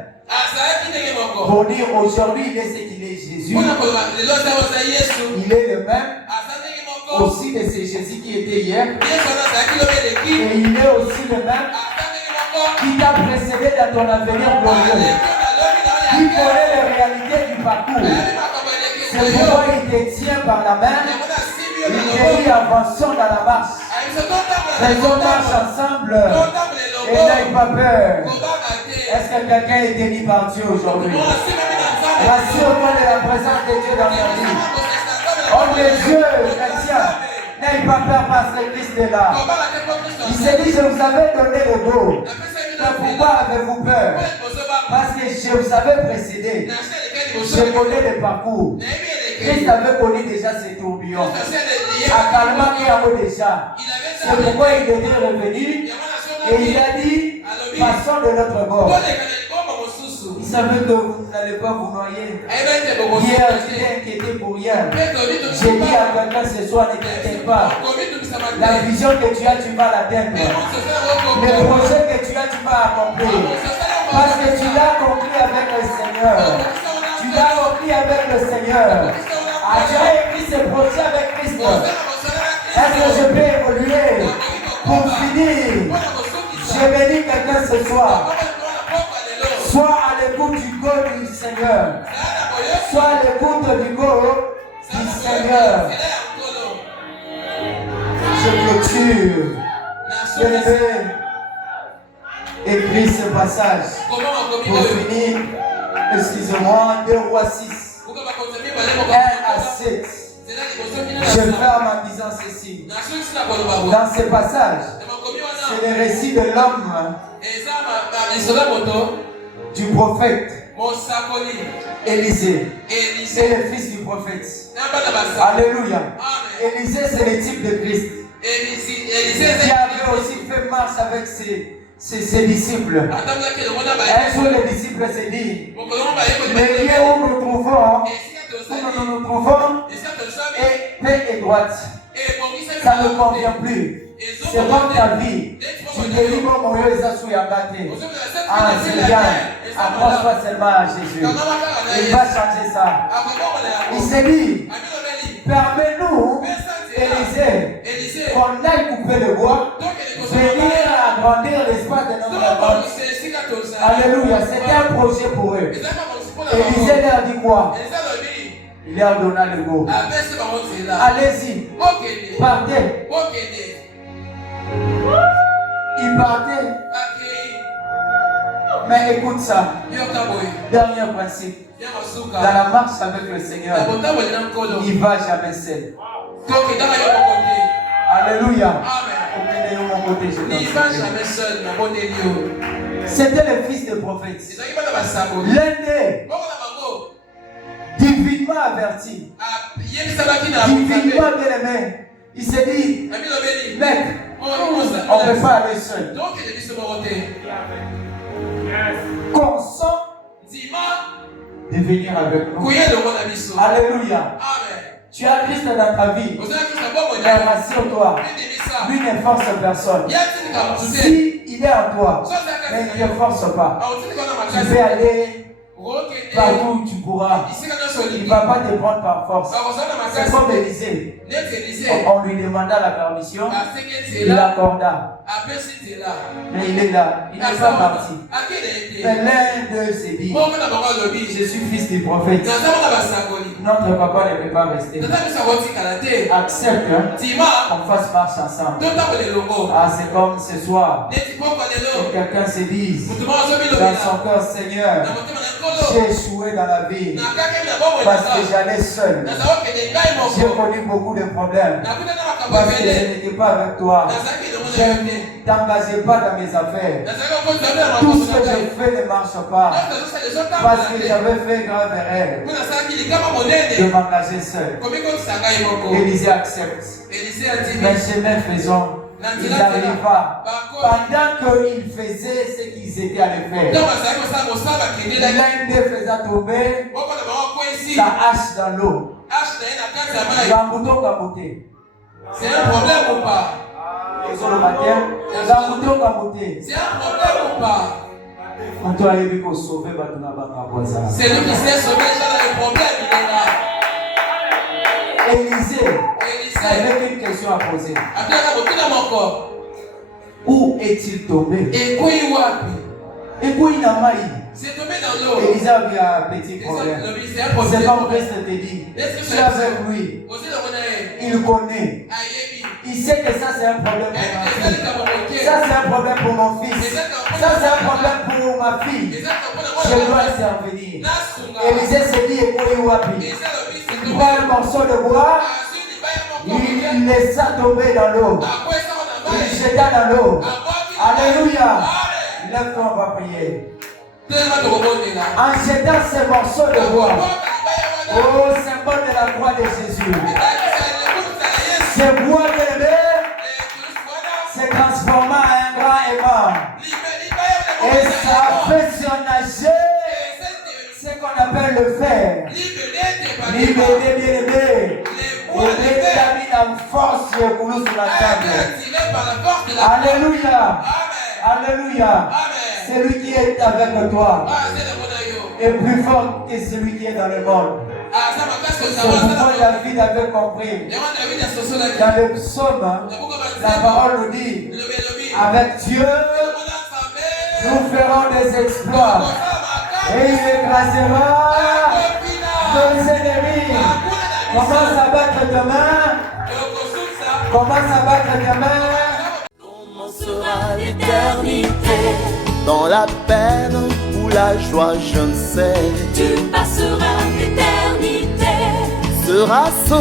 Pour dire aujourd'hui, il est ce qu'il est Jésus. Il est le même. Aussi de ce Jésus qui était hier. Et il est aussi le même qui t'a précédé dans ton avenir glorieux. Qui connaît les réalités du parcours. C'est pourquoi il te tient par la main. Il te dit avançons dans la marche. Faisons marche ensemble. Et n'aie pas peur. Est-ce que quelqu'un est béni par Dieu aujourd'hui? Rassure-toi de la présence de Dieu dans ta vie. Homme de Dieu, chrétien, n'aie pas peur parce que Christ est là. Il s'est dit, je vous avais donné le go. Mais pourquoi avez-vous peur? Parce que je vous avais précédé. Je connais le parcours. Christ avait connu déjà ses tourbillons. Akalma qui a déjà. C'est pourquoi il était revenu. Et il a dit, passons de notre bord. Il savait que vous n'allez pas vous noyer. Hier, j'étais inquiété pour rien. J'ai dit à quelqu'un ce soir, ne t'inquiète pas. La vision que tu as, tu vas l'atteindre. Le projet que tu as, tu vas accomplir. Parce que tu l'as accompli avec le Seigneur. Tu l'as accompli avec le Seigneur. Tu as écrit ce projet avec Christ. Est-ce que je peux évoluer? Pour finir, je bénis quelqu'un ce soir. Sois à l'écoute du go du Seigneur. Sois à l'écoute du go du Seigneur. Je clôture. Je vais écrire ce passage. Pour finir, excusez-moi, 2 Rois 6. 1 à 7. Je ferme en disant ceci. Dans ce passage, c'est le récit de l'homme du prophète Élisée. C'est le fils du prophète. Alléluia. Élisée, c'est le type de Christ. Qui avait aussi fait marche avec ses disciples. Un jour, les disciples se disent, le lieu où nous nous trouvons est paix et droite. Ça ne convient plus. C'est comme ta vie. Tu te dis comme Moïse a souillé à battre. Ah, c'est bien. Approche-toi seulement à Jésus. Il va changer ça. Il s'est dit, permets-nous, Élisée, qu'on aille couper le bois, venir agrandir l'espace de notre porte. Alléluia. C'était un projet pour eux. Élisée leur dit quoi? Il leur donna le go. Allez-y. Partez. Il partait. Mais écoute ça. Dernier principe. Dans la marche avec le Seigneur, il ne va jamais seul. Alléluia. Il ne va jamais seul. C'était le fils du prophète. L'un d'eux, divinement averti, divinement bien-aimé. Il s'est dit, mec, on ne peut pas aller seul. Consent de venir avec nous. Alléluia. Tu as Christ dans ta vie. Mais rassure-toi, lui ne force personne. Si il est en toi, mais il ne force pas. Tu peux aller partout où tu pourras. Il ne va pas te prendre par force. C'est comme Élisée. On lui demanda la permission. Il l'accorda. Mais il est là. Il n'est pas parti. Mais l'un d'eux s'est dit, je suis fils du prophète. Notre papa ne peut pas rester. Accepte qu'on fasse marche ensemble. Ah, c'est comme ce soir. Que quelqu'un se dise dans son cœur, Seigneur, J'ai échoué dans la vie parce que j'allais seul. J'ai connu beaucoup de problèmes parce que je n'étais pas avec toi. Je ne t'engageais pas dans mes affaires. Tout ce que j'ai fait ne marche pas parce que j'avais fait grave erreur de m'engager seul. Élisée accepte. Mais chemin faisant, il n'arriva. Pendant qu'ils faisaient ce qu'ils étaient à le faire, l'un d'eux faisait tomber sa hache dans l'eau. C'est un problème ou pas? C'est un problème ou pas? C'est lui qui s'est sauvé dans le problème, il est là. Élisée avait une question à poser. Où est-il tombé? Et quoi il a maï? C'est tombé dans l'eau. Élisée avait un petit problème. C'est comme Christ te dit. Tu es avec lui. Il connaît. Il sait que ça c'est un problème pour ma fille. Ça c'est un problème pour mon fils. Ça c'est un problème pour ma fille. Je dois intervenir. Élisée se dit et quoi il prend un morceau de bois. Il laissa tomber dans l'eau. Il jeta dans l'eau. Alléluia. Lève-toi, on va prier. En jetant ces morceaux de bois, au symbole de la croix de Jésus, ce bois élevé s'est transformé en un grand aimant. Et ça fait surnager ce qu'on appelle le fer. Libéré, bien aimé. Et détermine en force le boulot sur la table. Alléluia. Alléluia. Celui qui est avec toi est plus fort que celui qui est dans le monde. C'est pourquoi David avait compris. Dans le psaume, la parole nous dit, avec Dieu, nous ferons des exploits. Et il écrasera nos ennemis. Commence à battre demain. Commence à battre demain. Commencera l'éternité. Dans la peine ou la joie, je ne sais. Tu passeras l'éternité. Sera-ce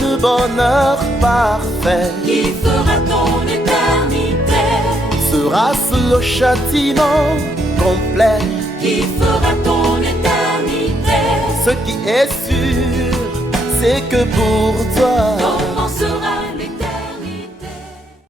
le bonheur parfait? Qui fera ton éternité? Sera-ce le châtiment complet? Qui fera ton éternité? Ce qui est sûr, c'est que pour toi commencera